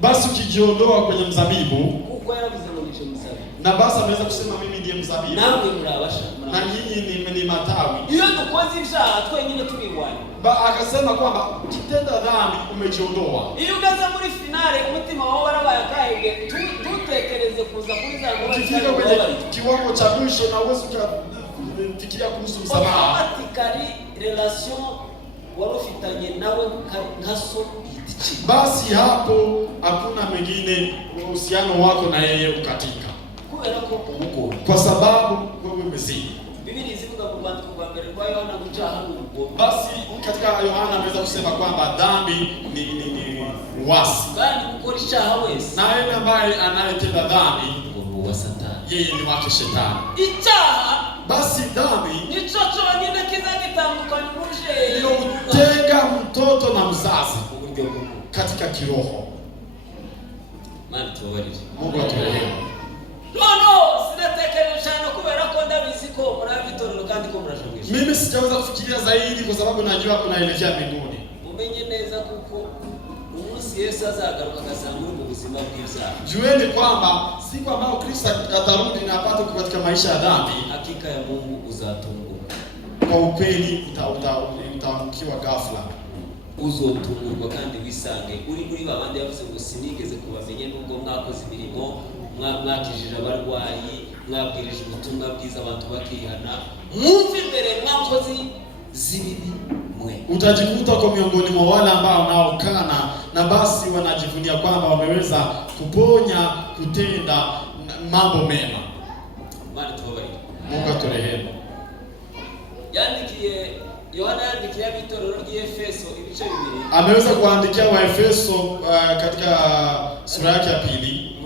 Basi ukijiondoa kwenye mzabibu, na basi ameweza kusema mimi ndiye mzabibu na nyinyi ni matawi. Akasema kwamba ukitenda dhambi umejiondoa. Ukifika kwenye kiwango cha mwisho na uwezo kufikiria kuhusu msamaha, basi hapo hakuna mwingine, uhusiano wako na yeye ukatika, kwa sababu wewe umezidi. Basi katika Yohana ameweza kusema kwamba dhambi ni uasi, na yeye ambaye anayetenda dhambi yeye ni wake Shetani. Basi dhambi ndio kutenga mtoto na mzazi katika kiroho. Mungu aturehemu. Mimi sitaweza kufikiria zaidi kwa sababu najua kunaelekea mbinguni. Jueni kwamba siku ambayo Kristo atarudi na apate katika maisha ya dhambi, hakika ya Mungu uzatungurwa. Kwa ukweli utaangukiwa ghafla. Uzotungurwa kandi wisange uri babandi yavuze ngo sinigeze kubamenye nubwo mwakoze imirimo, mwakijije abarwayi, mwabwirije ubutumwa bwiza abantu bakihana, mwumve imbere mwakozi zibibi mwe. Utajikuta kwa miongoni mwa wale ambao wanaokana na basi wanajivunia kwamba wameweza kuponya, kutenda mambo mema. Mungu aturehemu. Yohana yandikia itorero ry'Efeso ibice bibiri. Ameweza kuandikia wa Efeso katika sura yake ya pili.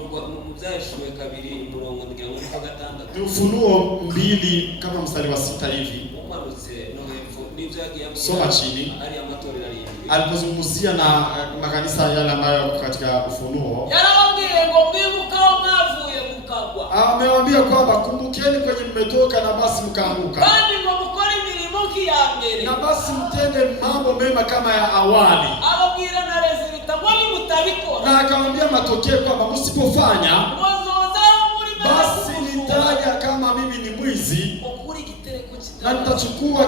Muzayishwe kabiri murongo ngira ngo kwa gatandatu. Ufunuo 2 kama mstari wa 6 hivi. Umarutse no hepfo nivyo yagiye soma chini. Ari amatorero ari. Alipozungumzia na makanisa yale ambayo katika Ufunuo. Yarawaambie ngo mwibuka mwavuye mukagwa. Amewaambia kwamba kumbukeni kwenye mmetoka na basi mkaanguka. Na basi mtende mambo mema kama ya awali. Na akamwambia matokeo kwamba msipofanya, basi nitaja kama mimi ni mwizi, na nitachukua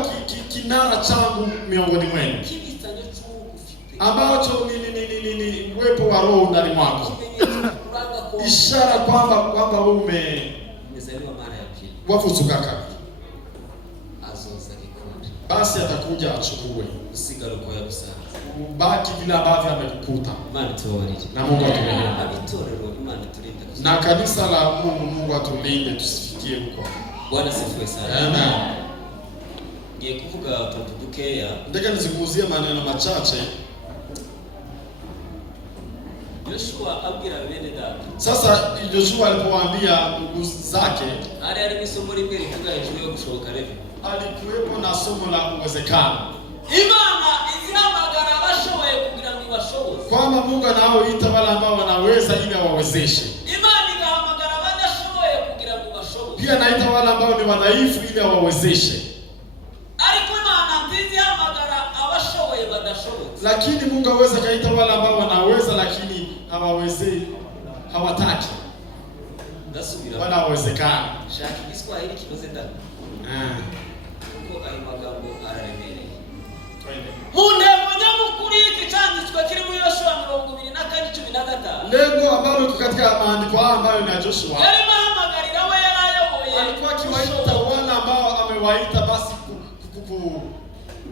kinara changu miongoni mwenu, ambacho ni uwepo wa Roho ndani mwako, ishara kwamba wewe umezaliwa mara ya pili. Wafuzuka kabisa. Basi atakuja achukue. Usigaruko ya busara. Ubaki vile ambavyo amekukuta. Imani tuwabariki. Na Mungu aturehemu. Abitorero imani tulinde. Na kanisa la Mungu atulinde tusifikie huko. Bwana sifiwe sana. Amen. Ngiye kuvuga utuntu dukeya. Nataka nizungumzie maneno machache. Yoshua abwira bene data. Sasa Yoshua alipowaambia ndugu zake, ari misomo rimwe rivuga hejuru yo gushoboka reve. Alikuwepo na somo la uwezekano. Imana izihamagara abashoboye kugira ngo ibashoboze. Kwamba Mungu anaoita wale ambao wanaweza ili awawezeshe. Imana igahamagara abadashoboye kugira ngo ibashoboze. Pia anaita wale ambao ni wadhaifu ili awawezeshe. Ariko Imana izihamagara abashoboye badashoboze. Lakini Mungu aweza kaita wale ambao wanaweza lakini hawawezi, hawataki. Ndasubira. Wala hawezekani. Shaki Kiswahili kinoze ndani. Ko ayo magambo araremereye. mu ntego nyamukuru y'iki cyanditswe kiri muri Yoshua 24:15. Lengo ambalo liko katika maandiko haya ambayo ni ya Joshua. Yari mahamagarira we yarayoboye. Alikuwa akiwaita wana ambao amewaita basi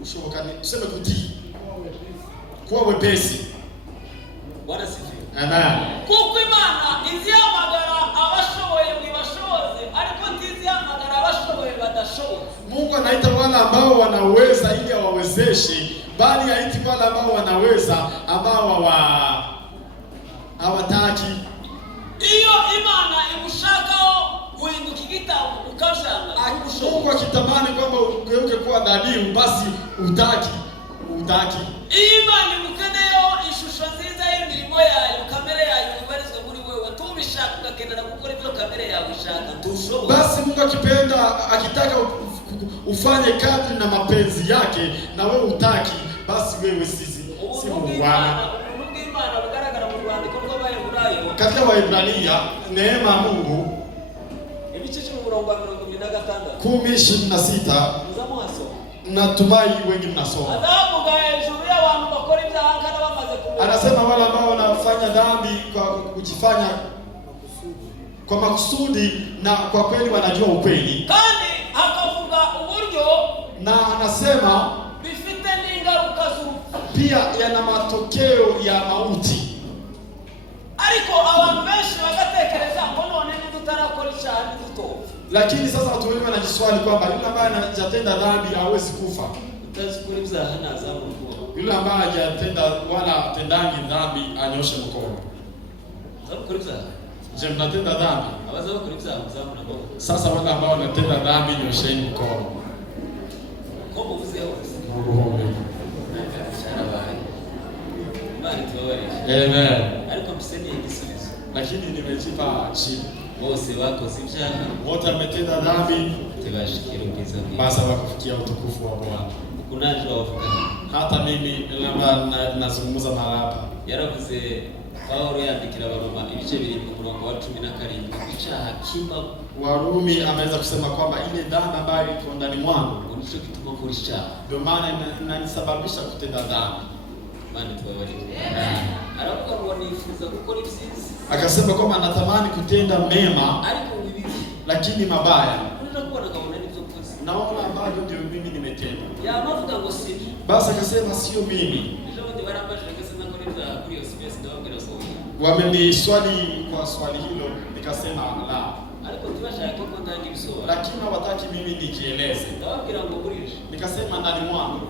kushoboka ni tuseme kutii. Kuwa wepesi. Bwana sifiwe. Amen. Kuko Imana izihamagara abashoboye mwibashoboze ariko ntizihamagara abashoboye badashoboye. Mungu anaita wale ambao wanaweza ili awawezeshe, bali haiti wale ambao wanaweza ambao hawataki. Iyo Imana imushakaho guhinduka igitabo ukashanga Mungu akitamani kwamba ugeuke kuwa dhabihu, basi utaki. Imana imukeneyo ishusho nziza y'imirimo yayo, kamere yayo ibarizwe muri wewe, tubishaka ugakenera gukora ibyo kamere yawe ishaka ntushobora. Basi Mungu akitaka ufanye kadri na mapenzi yake na wewe utaki, basi wewe si Mungu wana. Ubuntu bw'Imana bugaragara mu rwandiko rw'Abaheburayo katika Waebrania, neema ya Mungu ibice 16 10:26. Natumai wengi mnasoma. Adavuga hejuru y'abantu bakora ibyaha kandi bamaze kumenya. Anasema wale ambao wanafanya dhambi kwa kujifanya kwa makusudi na kwa kweli wanajua ukweli. Kandi hakavuga uburyo, na anasema bifite n'ingaruka z'urupfu, pia yana matokeo ya mauti. Ariko abantu benshi bagatekereza ngo none ntitarakora icyaha ntitopfa. Lakini sasa watu wengi wanajiswali kwamba yule ambaye anatenda dhambi hawezi kufa. Utazikora ibyaha ntazamukura. Yule ambaye hajatenda wala tendangi dhambi anyoshe mkono. Uzakora ibyaha? Je, mnatenda dhambi? Abazakora ibyaha muzamuna ngo. Sasa wale ambao wanatenda dhambi nyosheni mkono. Komo uzeho. Mungu. Amen. Ariko mseni igisubizo. Lakini nimejipa chini. Bose bakoze ibyaha, wote wametenda dhambi, tebashikira ubwiza bwe. basa wakufikia utukufu wa Bwana. Kunaje wavuga. Hata mimi nazungumza mahali hapa. Yaravuze Paulo yandikira Abaroma ibice 7:17 icyaha kiba. Warumi ameweza kusema kwamba ile dhambi ambayo iko ndani mwangu ndicho kituma kuri icyaha. Ndio maana inanisababisha kutenda dhambi. Maana tuwabariki. Aravuga ngo nifuza gukora ibyiza. Akasema kwamba anatamani kutenda mema, ariko bibi lakini mabaya. Unakuwa kabona nivyo kozi. Naona ambavyo ndio mimi nimetenda. Ya mavuga ngo si. Basi akasema sio mimi. Ndio ndio barabara nikasema kwa hiyo space ndio ngera sawa. Wameniswali kwa swali hilo, nikasema la. Ariko tubashaka ko ndangi bisoba. Lakini hawataki mimi nikieleze. Ndababwira ngo burisha. Nikasema ndani mwangu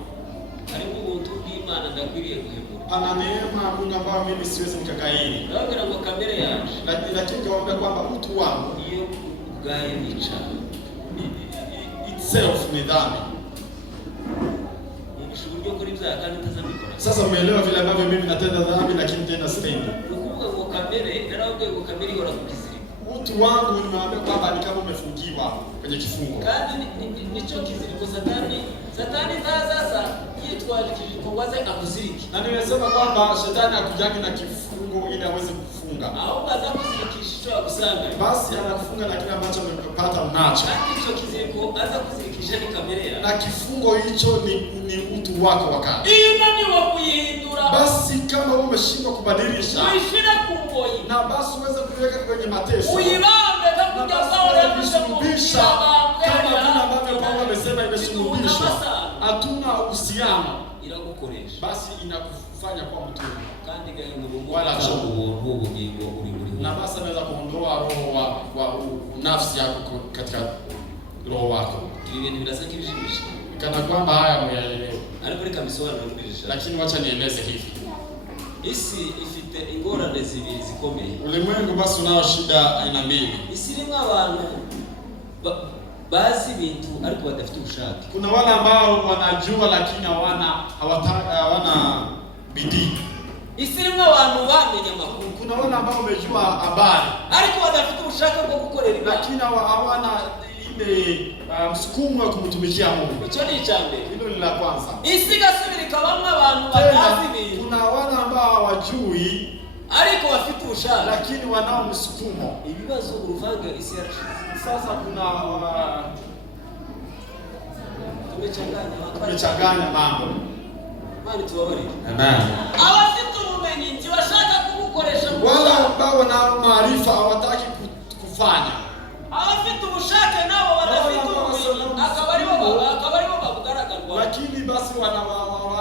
ariko ubuntu bw'Imana ndakwiriye guhebura. Pana neema ya Mungu ambayo mimi siwezi nikagairi. Ndababwira ngo kamere yaje. Lakini kaomba kwamba utu wangu iyo ugaye nica itself ni dhambi. Uburyo kuri ibyaha kandi utazabikora. Sasa umeelewa vile ambavyo mimi natenda dhambi lakini tena sipendi. Ukuvuga ngo kamere, narabwiye ngo kamere ihora kukizirika. Utu wangu nimeambia kwamba ni kama umefungiwa kwenye kifungo. Kandi nicho kiziriko Satani sasa yitwaje kijiko waze akuziriki. Na nimesema kwamba shetani akujangi na kifungo ili aweze kufunga. Au baza kuzirikisha kusanga. Basi anakufunga na kile ambacho umepata unacho. Kandi hicho kiziriko aza kuzirikisha ni kamera yako. Na kifungo hicho ni utu wako wakati. Iyo nani wa kuyihindura. Basi kama wewe umeshindwa kubadilisha. Uishire kumboyi. Na basi uweze kuweka kwenye mateso. Uyibambe kakuja sawa na kusulubisha. Kama vile ambavyo Paulo amesema imesulubishwa. Hatuna uhusiano. Iragukoresha. Basi inakufanya kuwa mtumwa. Kandi gahindura wala ubugingo uri. Na basi anaweza kuondoa roho wa nafsi yako katika roho wako. Ibintu birasaka ibijibisha. Kana kwamba haya muyaelewe. Ariko reka bisobanura n'ubijisha. Lakini wacha nieleze hivi. Isi ifite ingorane zibiri zikomeye. Ulimwengu basi unao shida aina mbili. Isi rimwe abantu bazi ibintu ariko badafite ubushake. Kuna wale ambao wanajua lakini hawana bidii. Isi rimwe abantu bamenye amakuru. Kuna wale ambao wamejua habari ariko badafite ubushake bwo gukorera Imana. Lakini hawana ile msukumo wa kumtumikia Mungu. Icyo ni icambere. Hilo ni la kwanza. Isi gasubirika bamwe abantu batazi ibintu. Kuna wale ambao hawajui ariko bafite ubushake lakini wanao msukumo. Ibibazo uruvange isi yarashize. Sasa kuna tumechanganya mambo. Imana tubabarire. Amen. Abafite ubumenyi ntibashaka kubukoresha, Wala ambao wana maarifa hawataki kufanya. abafite ubushake nabo badafite ubumenyi akaba aribo babugaragarwa, Lakini basi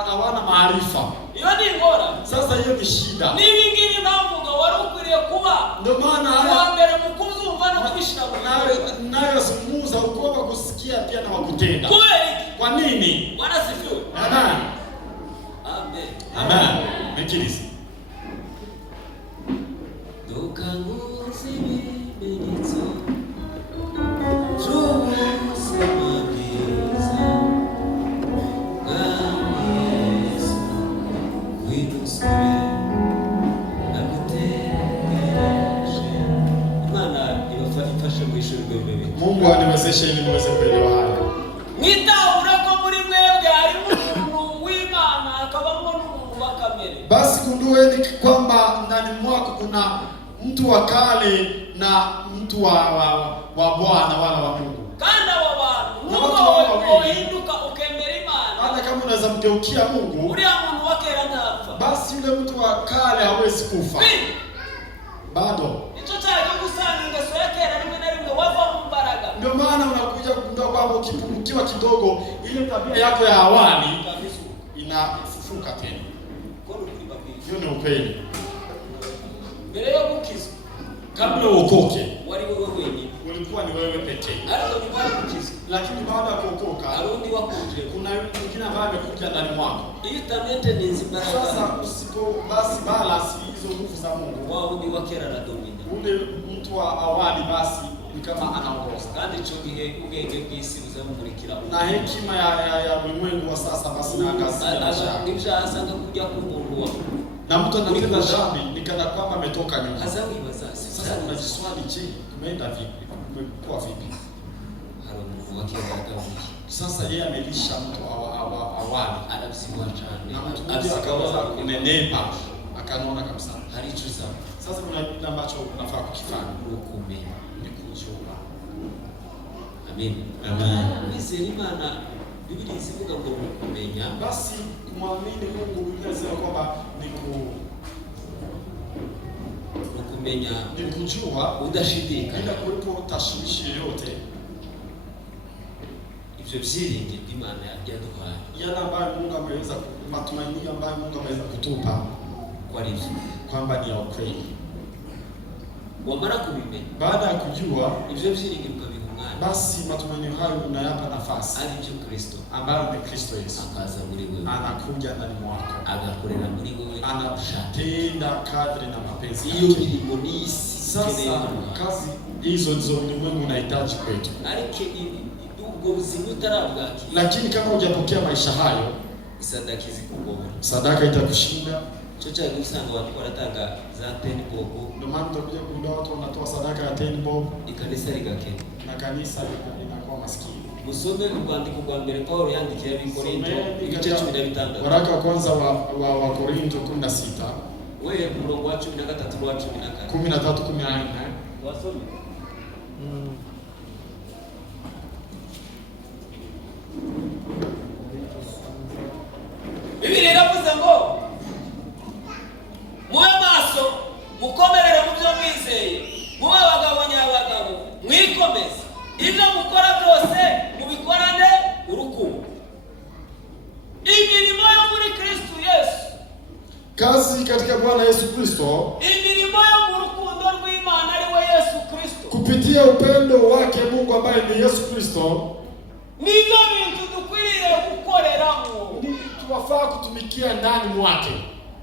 hawana maarifa. iyo ni ingorane. Sasa hiyo ni shida. Niba ngibi navuga wari ukwiriye kuba Ndio maana wa haya mbere mu kubyumva no kubishira mu bikorwa. nayo zungumza ukoba kusikia pia na wakutenda. Kubera iki? Kwa nini? Bwana sifiwe. Amen. Amen. Amen. Mekirisi. Dukanguzi bimenyetso cy'ubuzima bwiza bwa Yesu widusubire nagutegereje. Imana ifashe mu ishuri rw'ibibiri. Mungu aniwezeshe ili niweze kuelewa haya. Mwitahure ko muri mwebwe harimo umuntu w'Imana akabamo n'umuntu wa kamere. Basi kundueni kwamba ndani mwako kuna mtu wa kale na mtu wa Bwana wala wa Mungu. Kandi abo bantu nubwo wohinduka ukemera Imana, Hata kama unaweza mgeukia Mungu, uriya muntu wa kera ntapfa. basi yule mtu wa kale hawezi kufa. Bado. Icyo cyari gusanga ingeso ya kera rimwe na rimwe wava mu mbaraga. Ndio maana unakuja kugundua kwamba ukipungukiwa kidogo, ile tabia yako ya awali inafufuka tena. Hiyo ni ukweli. Mbere yo gukizwa, Kabla uokoke, wari wewe wenyine, ulikuwa ni wewe pekee. ariko nyuma yo gukizwa Lakini baada ya kuokoka, arundi wakuje. kuna mwingine ambaye amekuja ndani mwako. Iyo utamenteneza imbaraga, Sasa usipo basi balance hizo nguvu za Mungu, wa wundi wa kera aradomina. ule mtu wa awali basi ni kama anaongoza. Kandi icyo gihe ubwenge bw'isi buzamumurikira, Na hekima ya ulimwengu wa sasa basi na angazia maisha. n'ibyaha asanga kujya ku muntu wa Na mtu anatenda dhambi ni kana kwamba ametoka nyuma. azawibaza. Sasa unajiswali, je, umeenda vipi? Umekuwa vipi? hari umuntu wa kera yagabuye, Sasa yeye amelisha mtu awali. arabyibuha cyane, Na mtu mwingine akaweza kunenepa, akanaona kabisa. hari icyo usaba Sasa kuna kitu ambacho unafaa kukifanya. ukumenya. Ni kujua. Amen. Amen. Kwizera Imana, Biblia isivuga ngo kumenya. Basi kumwamini Mungu inasema kwamba ni Kumenya kujua udashidikanya. bila kuwepo tashwishi yoyote, Ibyo byiringiro Imana yaduhaye yale ambayo Mungu ameweza, matumaini ambayo Mungu ameweza kutupa ko ari byo, kwamba ni ya ukweli. wamara kubimenya, Baada ya kujua, ibyo byiringiro ukabiha umwanya, basi matumaini hayo unayapa nafasi, ari byo Kristo ambayo ni Kristo Yesu. akaza muri wewe, Anakuja ndani mwako, agakorera muri wewe, anatenda kadri na mapenzi iyo yake. mirimo n'isi. Sasa kazi hizo ndizo ulimwengu unahitaji kwetu. Ariko ubwo buzima utarabwakira, Lakini kama hujapokea maisha hayo, isadaka izikugora, sadaka itakushinda. cyo cyari usanga abantu baratanga za 10 bob, Ndio maana tutakuja kuona watu wanatoa sadaka ya 10 bob ikanisa rigakena. na kanisa linakuwa maskini. Musome urwandiko rwa mbere Paulo yandikiye Abikorinto ibice 16. Waraka wa kwanza wa Korinto 16. Wewe murongo wa 13 rwa 14. 13-14. Wasome. Biblia iravuze ngo mube maso mukomerere mu byo mwizeye, mube abagabo nyabagabo, mwikomeze, ibyo mukora byose mubikorane urukundo. Imirimo yo muri Kristo Yesu, Kazi katika Bwana Yesu Kristo, imirimo yo mu rukundo rw'Imana ari we Yesu Kristo, kupitia upendo wake Mungu ambaye ni Yesu Kristo, nibyo bintu dukwiriye gukoreramo. tunafaa kutumikia ndani mwake.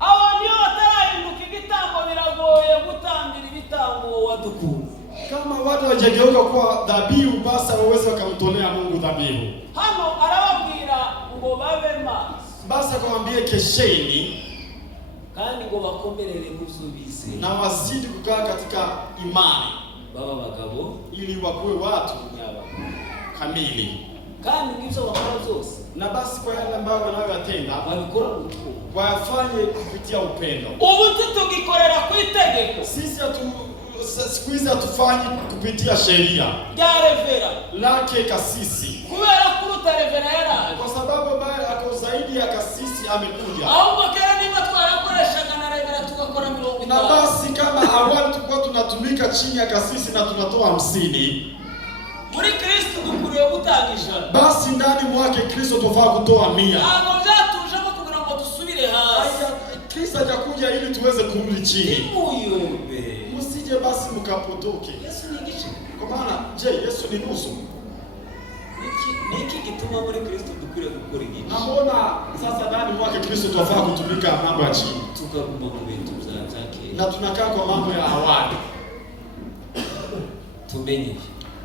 Abantu iyo batarahinduka igitambo biragoye gutambira ibitambo wadukunze. Kama watu hawajageuka kuwa dhabihu, basi hawawezi wakamtolea Mungu dhabihu. Hano arababwira ngo babe maso, Basi akamwambia kesheni kandi ngo bakomerere mu byo bizeye, na wazidi kukaa katika imani, baba bagabo ili wakuwe watu nyabagabo, kamili. kandi ngibyo bakora byose Na basi kwa yale ambayo wanayoyatenda babikora mu rukundo. wayafanye kupitia upendo. Ubu tugikorera ku itegeko Sisi siku hizi hatufanyi kupitia sheria rya revera lake kasisi, kubera ko uruta revera yaraje, kwa sababu ambaye ako zaidi ya kasisi amekuja. ahubwo kera niba twarakoreshaga na regara tugakora 50. Na basi kama awali tulikuwa tunatumika chini ya kasisi na tunatoa 50, muri Kristo dukuriye gutangisha. basi ndani mwake Kristo tofaa kutoa 100. Ntabwo byatujemo kugira ngo dusubire hasi. Kristo hajakuja ili tuweze kurudi chini. Timuyobe. Msije basi mkapotoke. Yesu ni igice. Kwa maana je, Yesu ni nusu? Niki gituma muri Kristo dukuriye gukora igice. Naona sasa ndani mwake Kristo tofaa kutumika mambo ya chini. Tukaguma mu bintu byake. Na tunakaa kwa mambo ya awali. Tumenye.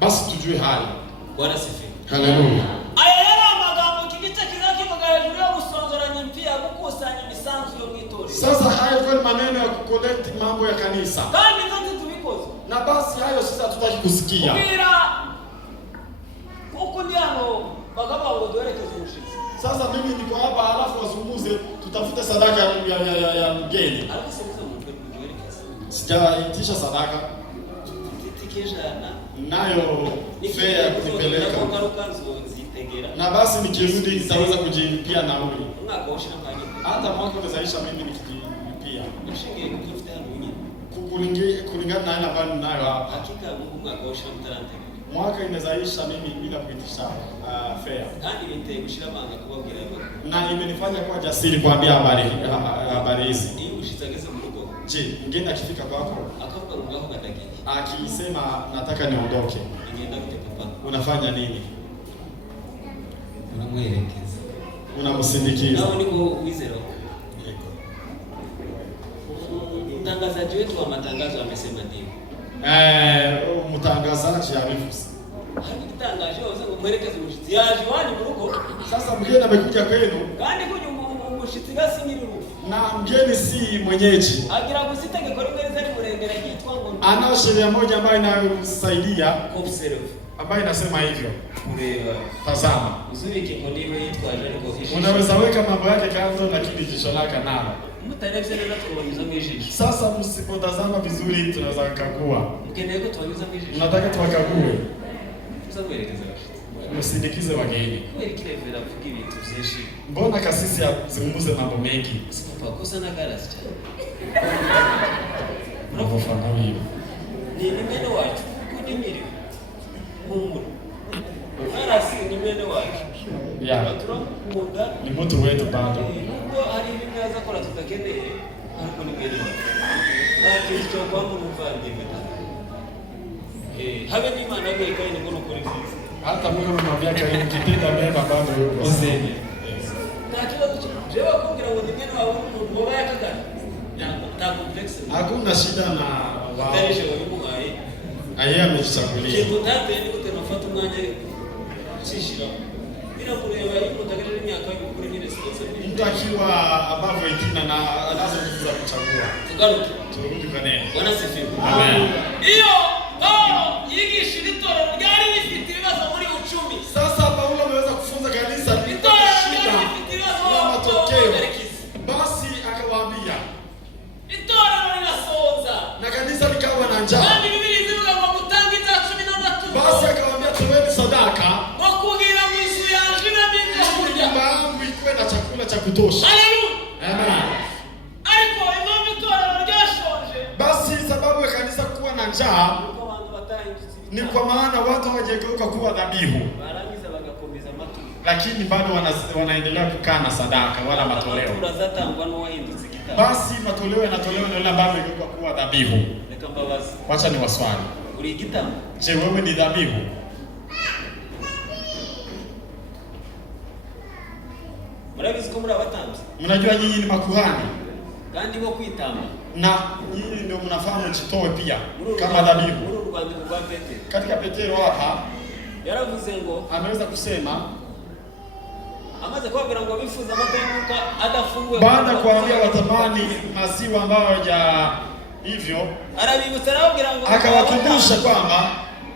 Basi tujue hali. Bwana sifiwe. Haleluya. Aya yari amagambo kigice kizakivuga hejuru yo gusonzoranya impia gukusanya imisanzu yo mwitorero. Sasa hayo kwa maneno ya kucollect mambo ya kanisa. Kandi nzote tubikoze. Na basi hayo sasa tutaki kusikia. Kugira huko ndiano bagaba ngo duherekeze umushizi. Sasa mimi niko hapa alafu wazunguze tutafute sadaka ya mgeni. Alisemeza mtu duherekeze. Sijaitisha sadaka. Titikejana. Nayo fare ya kunipeleka. Na basi nikirudi nitaweza kujilipia nauli. Hata mwaka umezaisha mimi nikijilipia. Kulingana na aina ambayo ninayo hapa. Hakika Mungu mwaka usha mtarante. Mwaka imezaisha mimi bila kuitisha fare. Kandi niteye gushira banga kubabwira yuko. Na imenifanya kuwa jasiri kuambia habari hizi. Iyo ushitageze mu rugo. Je, mgeni akifika kwako? Akavuga ngo ngaho gatagiye. Akisema nataka niondoke. Nienda kutepa. Unafanya nini? Unamwelekeza. Unamsindikiza. Nao niko wizero. Mtangazaji wetu wa matangazo amesema ndio. Mtangazaji arifu. Hakitangaje waza ngo mwerekeze umushitsi yaje wani mu rugo. Sasa mgeni amekuja kwenu. Kandi kuja umushitsi gasi nyiriru. Na mgeni si mwenyeji. Agira gusitegeko rimwe ari murengera yitwa ngo. Ana sheria moja ambayo inayosaidia Observe. ambayo inasema hivyo. Kureba. Tazama. Uzubike ngo niwe yitwaje ariko ishi. Unaweza weka mambo yake kando lakini jicho lake nalo. Mutarebye neza twabonyeza mwijisho. Sasa msipotazama vizuri tunaweza kukagua. Mkeneye ko twabonyeza mwijisho. Unataka tuwakague. Tuzamuelekeza. Msindikize wageni. Kweli kile vile kuvuga ibintu byinshi. Mbona kasisi azungumze mambo mengi? Sipa kosa na garasi cyane. Unapofanya hivyo. Ni mwene wacu kudimiri. Mungu. Garasi ni mwene wacu. Ya. Turamukunda. Ni mtu wetu bado. Nubwo hari ibintu yazakora tutakeneye ariko ni mwene wacu. Nta cyo kwamba umuvandimwe. Habe n'Imana yegeye ni ngono kuri Kristo. Hata Mungu anamwambia kama kitenda mema bado useme. Nta kibazo cyo. Jewe kugira ngo nimwe wawe ngo bayakagana. Nta complex. Hakuna shida na wao. Tarisho y'umugaye. Aye amejichagulia. Kintu tate ni gute nafata umwanya sishira. Bila kureba yuko tagarira imyaka yo kuri ni responsibility. Mtu akiwa above 18 na anazo nguvu za kuchagua. Tugaruke. Turudi kwa neno. Bwana sifiwe. Amen. Iyo yigisha itoro ryari rifite ibibazo muri uchumi. Sasa Paulo ameweza kufunza kanisa Itoro shida rifite ibibazo na matokeo. matokeo. Basi akawaambia Itoro rirasonza. na kanisa likawa na njaa. Kandi Biblia ivuga ngo mutange za 10 n'amaturo. Basi akawaambia toweni sadaka. Ngo kugira ngo inzu yanje n'ibyo kurya. Nyumba yangu ikuwe na chakula cha kutosha. Haleluya. Amen. Ariko impamvu itoro ryashonje. Basi sababu ya kanisa kuwa na njaa ni kwa maana watu hawajageuka kuwa dhabihu. Barangiza bagakomeza maturo. Lakini bado wanaendelea kukaa na sadaka wala matoleo. Basi matoleo yanatolewa na yule ambaye amegeuka kuwa dhabihu. Wacha ni waswali. Je, wewe ni dhabihu? Mnajua nyinyi ni makuhani. Kandi bo kwitamba. Na nyinyi ndio mnafahamu jitoe pia kama dhabihu. Katika Petero hapa yaravuze ngo ameweza kusema amaze kubabwira ngo bifuza amata y'umwuka adafunguye. Baada kuambia watamani maziwa ambayo ya hivyo arabibutsa arababwira ngo akawakumbusha kwamba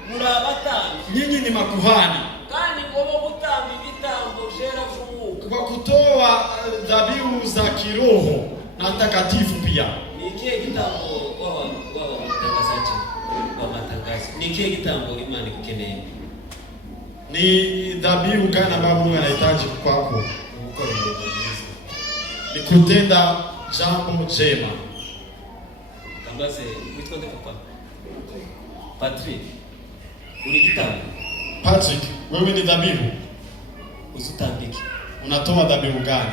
murabatanga nyinyi ni makuhani kandi ngo gutamba ibitambo shera vy'umwuka kwa kutoa dhabihu za kiroho na takatifu pia. Ni ikihe gitambo wao mtangazaji wa matangazo? Ni ikihe gitambo Imani kukeneye? Ni dhabihu gani ambayo Mungu anahitaji kwako? ni kutenda jambo jema. Kambaze witwa nde papa? Patrick. Uri gitambo? Patrick, wewe ni dhabihu. Usutambiki. Unatoa dhabihu gani?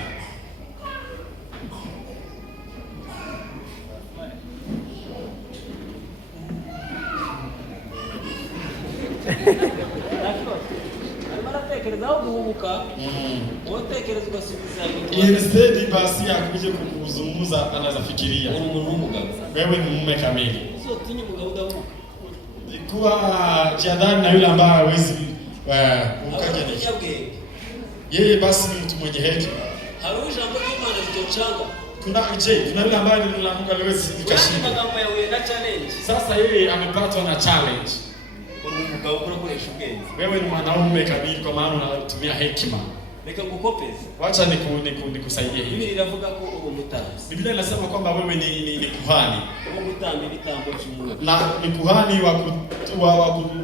Instead basi akuje kukuzungumza anaweza fikiria. Wewe ni mume kamili. Kuwa jiadhari na yule ambaye hawezi kumkaja ni. Yeye basi ni mtu mwenye hekima. Harusha ambapo Imana zitochanga. Kuna yule ambaye ni Mungu aliwezi nikashinda. Sasa yeye amepatwa na challenge. Wewe ni mwanaume kamili kwa maana unatumia hekima. Wacha nikusaidie hivi. Biblia inavuga ko umutazi. Biblia inasema kwamba wewe ni kuhani. Na ni kuhani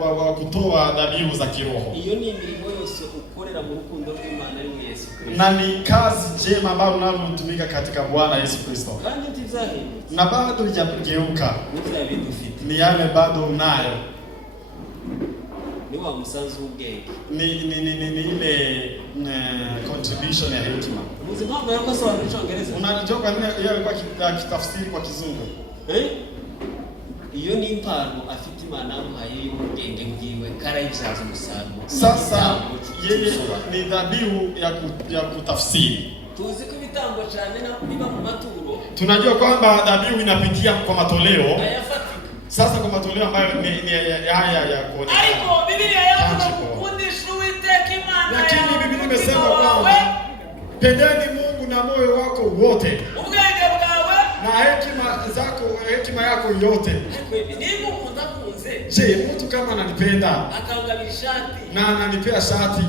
wa kutoa dhabihu za kiroho. Iyo ni imirimo yose ukorera mu rukundo rw'Imana ari mu Yesu Kristo. Na ni kazi njema ambayo unavyotumika katika Bwana Yesu Kristo. Kandi tizahi. Na bado hujageuka. Uzabidufite. Ni yale bado unayo. Ni wa musanzu w'ubwenge. Ni ile contribution ya hekima. Muzimama yako sawa mu Cyongereza. Unajua kwa nini yeye alikuwa akitafsiri kwa Kizungu? Iyo ni impano afite Imana amuhaye y'ubwenge bwiwe karayibyaza umusaruro. Sasa yeye ni dhabihu ya kutafsiri. Tuzi ko ibitambo cyane na biba mu maturo. Tunajua kwamba dhabihu inapitia kwa matoleo. Hayafatika. Sasa kwa matoleo ambayo ni haya ya kuona. Ariko Biblia yavuga kukundisha Uwiteka Imana. Lakini Biblia imesema kwamba pendeni Mungu na moyo wako wote. Ubwenge bwawe na hekima yako yote. Niba ukunda kunze. Je, mtu kama ananipenda akangabira shati na ananipea shati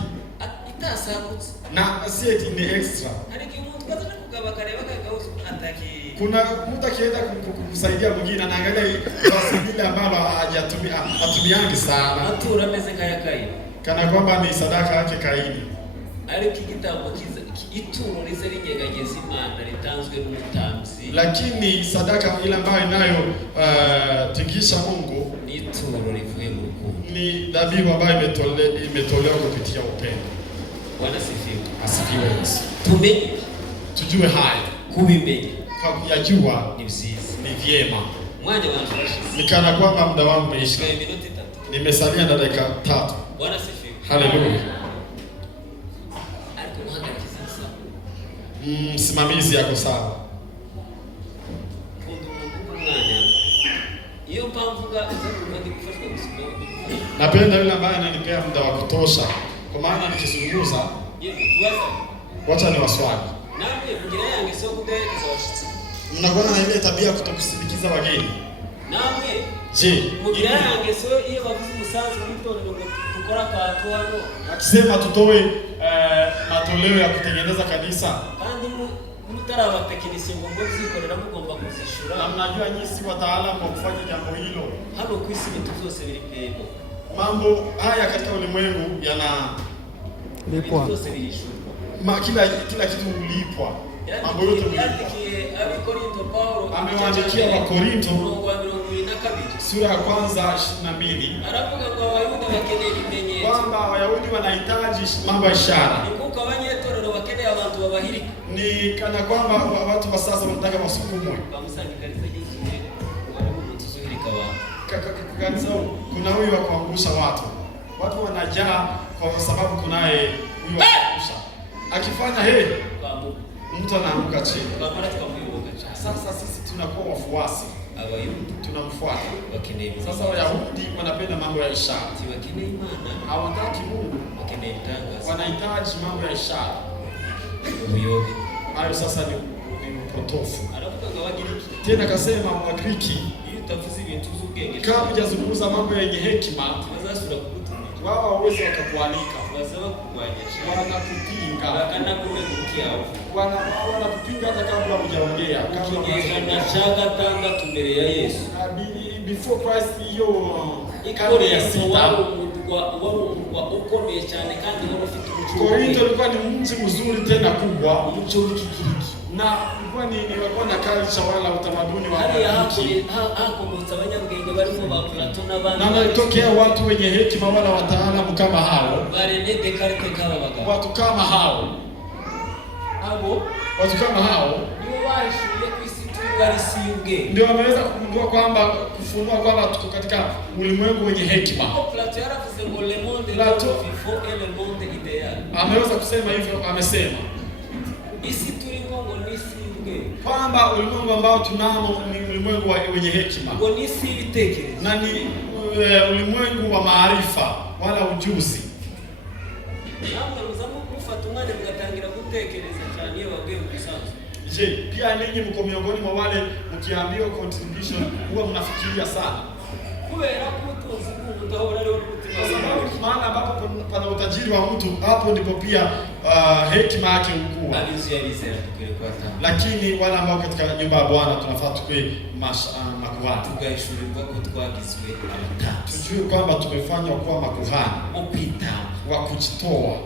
itasakutse na si eti ni extra. Ariko umuntu kaza kugaba kareba kagauza ataki. Kuna mtu akienda kukusaidia mwingine anaangalia basi ile ambalo hajatumiangi sana. Atura meze kaya Kaini. Kana kwamba ni sadaka yake Kaini. Ariko igitambo kiza ituro rize rinyegageza Imana ritanzwe n'umutamzi. Lakini sadaka ile ambayo inayo tingisha Mungu ni ituro rivuye mu rukundo. Ni dhabihu ambayo imetolewa kupitia upendo. Bwana sifiwe. Asifiwe Yesu. Tumenye. Tujue haya. Kubimenye. Kwa kuyajua ni vyiza. Ni vyema. Mwanya wangu nikana kwamba muda wangu umeisha. Nimesalia na dakika 3. Bwana sifiwe. Haleluya. Msimamizi yako sawa. Napenda yule ambaye ananipea muda wa kutosha, kwa maana nikizungumza wacha ni waswali. Mnakuwa na ile tabia kutokusindikiza wageni. Je, akisema tutoe matoleo ya kutengeneza kanisa. Na mnajua nyinyi si wataalamu wa kufanya jambo hilo. Mambo haya katika ulimwengu yana lipwa. Kila kitu ulipwa. Mambo yote ulipwa. Amewaandikia wa Korinto sura ya kwanza 22. Kwamba Wayahudi wanahitaji mambo ya ishara. Ni kana kwamba watu wa sasa wanataka wasukumwe. Kanisa kuna huyu wa kuangusha watu. Watu wanajaa kwa sababu kunaye huyu wa kuangusha. Akifanya mtu anaanguka chini. Sasa sisi tunakuwa wafuasi. Tunamfuata. Sasa Wayahudi wanapenda mambo ya ishara. Hawataki Mungu. Wanahitaji mambo ya ishara. Hayo sasa ni upotofu. Tena akasema Wagiriki, kama hujazungumza mambo yenye hekima, wao hawezi wakakualika. Wanakupinga. Wanakupinga hata kabla hujaongea. Before Christ hiyo karne ya 6. Korinto ilikuwa ni mji mzuri tena kubwa. na ilikuwa ni walikuwa na culture wala utamaduni wa hali hapo Wagiriki. hapo mtabanyabwenge barimo ba Plato n'abandi. Na walitokea watu wenye hekima wala wataalamu kama hao. Barene Descartes kaba bagabo. Watu kama hao. Watu kama hao ndio waishuye kwisi tugari siuge. Ndio wameweza kugundua kwamba kufunua kwamba tuko katika ulimwengu wenye hekima. Plato yaravuze ngo le monde vivant et le monde idéal. Ameweza kusema hivyo, amesema isi turimo ngo nisiuge. Kwamba ulimwengu ambao tunamo ni ulimwengu wenye hekima. Ngo nisi ibitekerezo. Na ni ulimwengu wa maarifa wala ujuzi. Fatumane mgatangira gutekereza cyane iyo babwiye umusanzu. Je, pia ninyi mko miongoni mwa wale mkiambiwa contribution huwa mnafikiria sana? Kubera ko utunzi utahora leo n'umutima. Kwa sababu maana ambapo pana utajiri wa mtu hapo ndipo pia hekima yake hukua. Lakini wale ambao katika nyumba ya Bwana tunafaa tukue makuhani. Tugaishurirwa ko twagizwe abatatu. Tujue kwamba tumefanywa kuwa makuhani. Opita wa kujitoa.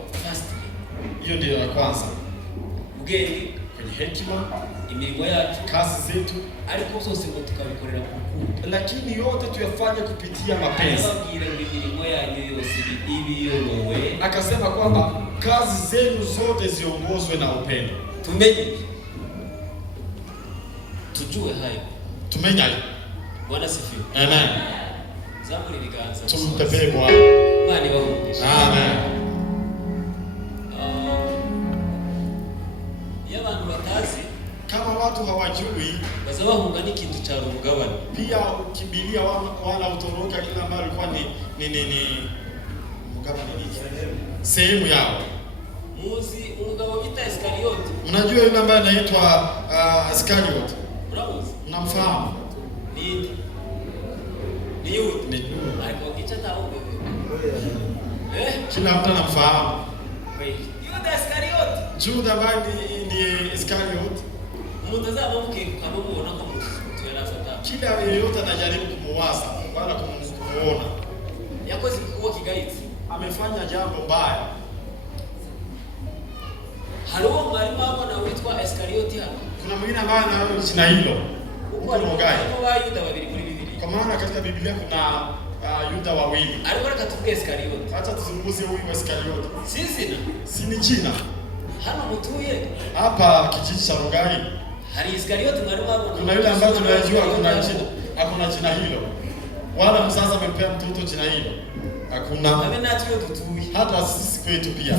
Hiyo ndio ya kwanza. Ugeni kwenye hekima, imirimo yacu, kazi zetu, ariko zose ngo tukabikorera ku rukundo. Lakini yote tuyafanye kupitia mapenzi. Ababwira ngo imirimo yanyu yose ibiyorowe. Akasema kwamba kazi zenu zote ziongozwe na upendo. Tumenye. Tujue hayo. Tumenya hayo. Bwana sifiwe. Amen. Zamuri biganza. Tumtepee Bwana. Bwana wahungisha. Amen. Kama watu hawajui bazabahunga n'ikintu cya rumugabane, pia ukimbilia wala utoroka kila ambayo ilikuwa ni mugabane ni sehemu yao. Muzi umugabo bita Iskariote. Unajua yule ambaye anaitwa Iskariote? Bravo. Unamfahamu? Ni Yuda. Alikuwa kichata au bebe? Kila mtu anamfahamu. Yuda Iskariote. Juda ambaye ni Iskariote. Mtazama mke kama muona kama tuelafata. Kila yeyote anajaribu kumuwaza wala kumuona. Yakoze kuwa kigaiti. Amefanya jambo baya. Hariho mwalimu hapo na witwa Iskariote hapo. Kuna mwingine ambaye ana jina hilo. Uko mgai. Kwa Yuda wawili kuri Biblia. Kwa maana katika Biblia kuna Yuda wawili. Alikuwa katuke Iskariote. Acha tuzungumzie huyu Iskariote. Si ni jina. Hana mtuye. Hapa kijiji cha Rongai. Hari Iskariote mwalimu hapo. Kuna yule ambaye tunajua hakuna jina hilo. Wala mzazi amempea mtoto jina hilo. Hakuna. Hata sisi kwetu pia.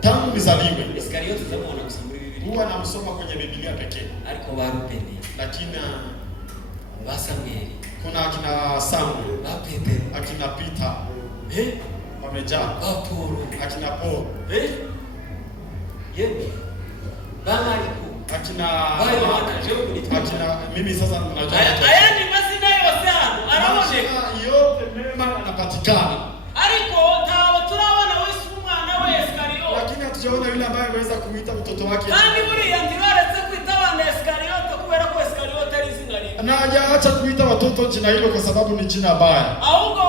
Tangu nizaliwe. Iskariote zamona kusoma Biblia. Huwa namsoma kwenye Biblia pekee. Aliko warupeni. Lakini Samueli. Kuna akina Samuel, akina Peter, wamejaa. Paulo, akina Paul, akina mimi sasa najua. Haya ni mazina yote hano. Araoneka yote mema anapatikana. Ariko tawo turabona Yesu umwana wa Iskariote. Lakini hatujaona yule ambaye ameweza kuita mtoto wake. Kandi buriya ntibaretse kwita abana Iskariote kubera ko Iskariote ari izina ribi. Na hajaacha kuita watoto jina hilo kwa sababu ni jina baya. Ahubwo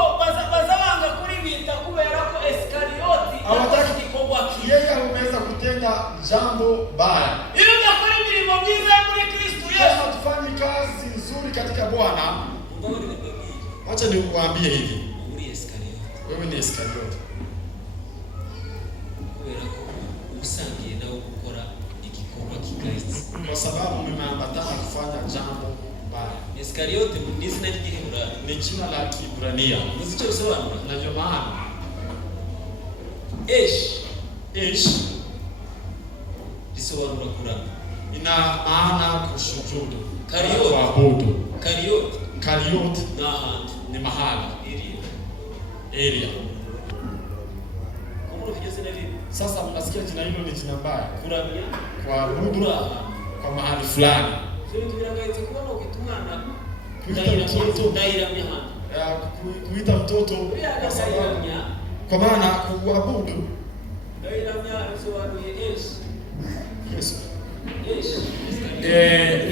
bazabanga kuribita kubera ko Iskariote hawataki gikorwa kibi. Yeye ameweza kutenda jambo baya. Iyo nakora imirimo myiza muri Kristo Yesu. Tufanye kazi nzuri katika Bwana. Acha nikuambie hivi. Wewe ni Iskariote. Kwa sababu mmeambatana kufanya jambo baya. Iskariote ni jina l'Ibrania. Ni jina la Kiebrania. Msicho usobanura. Unajua maana? Ish. Lisobanura kurama. Ina maana kusujudu. Kuabudu. Kariot. Ni mahali. Area. Sasa mnasikia jina hilo ni jina mbaya. Kuramia. Kuabudu kwa mahali fulani. Kuita mtoto kwa maana kuabudu.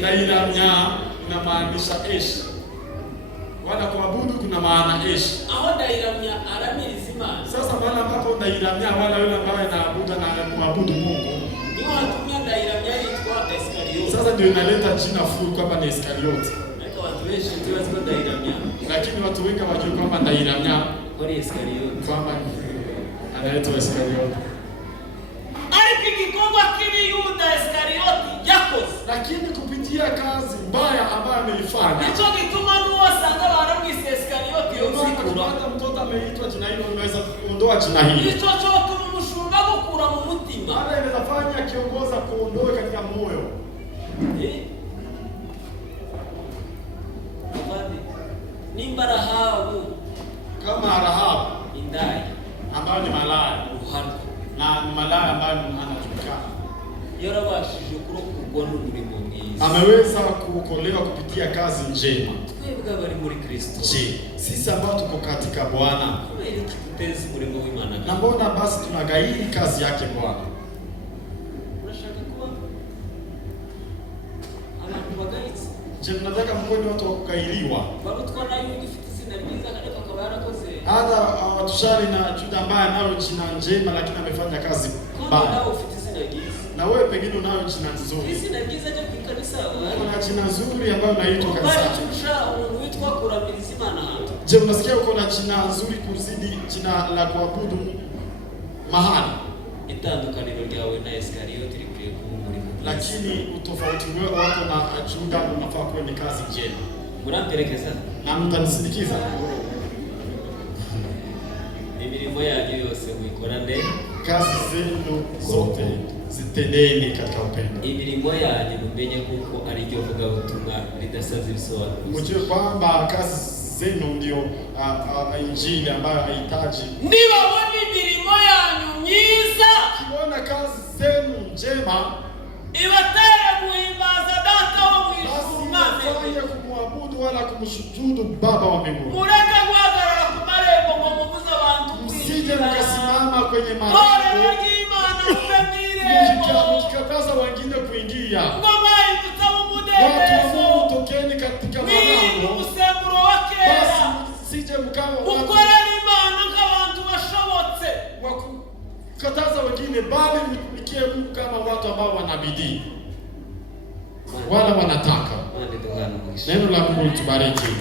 Nairamya inamaanisha ish. Wala kuabudu kuna maana ish. Sasa maana ambapo nairamya wala yule ambaye anaabudu na kumwabudu Mungu. Ni watu ndio nairamya itwa Sasa ndio inaleta jina full kwamba ni Iskarioti. Ariko abantu benshi tubazi ko ndayiramya. Lakini watu wengi hawajui kwamba ndayiramya Kwa Iskarioti. kwamba anaitwa Iskarioti. ariko igikorwa kiri Yuda Iskarioti yakoze, Lakini kupitia kazi mbaya ambayo ameifanya, nicyo gituma n'uwasanga baramwise Iskarioti yozikura. hata mtoto ameitwa jina hilo, unaweza kuondoa jina hilo. Nicyo cyotuma umushumba gukura mu mutima. Hata inaweza fanya kiongoza kuondoe katika moyo. Nimba Rahabu Kama Rahabu indaya ambayo ni malaya ruhana na ni malaya ambayo anajulikana, yarabashije kurokorwa n'umurimo mwiza, ameweza kuokolewa kupitia kazi njema. twebwe abari muri Kristo, Je, sisi ambao tuko katika Bwana, kubera iki duteza umurimo w'Imana? na mbona basi tunagairi kazi yake Bwana? Urashaka kuba abantu bagayitse? Je, tunataka mkono watu wa kugairiwa? Barutwa na Yuda ufite izina ryiza ariko akaba yarakoze Hata watushari na Juda ambaye nayo jina njema lakini amefanya kazi mbaya. nawe ufite izina ryiza. Na wewe pengine unayo jina nzuri. Izina ryiza ryo ku ikanisa Kuna jina nzuri ambayo unaitwa bari kanisani. turusha umuntu witwa kuramiriza Imana hantu. Je, unasikia uko na jina nzuri kuzidi jina la kuabudu mahali? Itandukaniro ryawe na Iskarioti rikwiye kuba umurimo mwiza. Lakini utofauti wako na Juda unafaa kuwa ni kazi njema. Muramperekeza Na mtanisindikiza. imirimo yanyu yose muyikorane, Kazi zenu zote zitendeni katika upendo. imirimo yanyu mumenye kuko ari ryo vugabutumwa ridasaza ibisobanuro. Mjue kwamba kazi zenu ndio injili ambayo haihitaji. Nibabona imirimo yanyu myiza Ukiona kazi zenu njema, ibatere guhimbaza Data wo mu ijuru, basi Umwana mfanye kumwabudu wala kumshujudu Baba wa mbinguni. mureke guhagarara ku marembo ngo mubuze abantu Msije kwinjira. mkasimama kwenye Torero malango ry'Imana mube mw'irembo mkikataza wengine kuingia. ngo mwahindutse Watu wa umudendezo, Mungu, tokeni katika mwirinde malango, umusemburo wa kera, basi msije mkawa watu mukorere Imana nk'abantu bashobotse. wa kukataza wengine, bali mtumikie Mungu kama watu ambao wana bidii wala wanataka. None duhana umugisha. Neno la Mungu tubariki.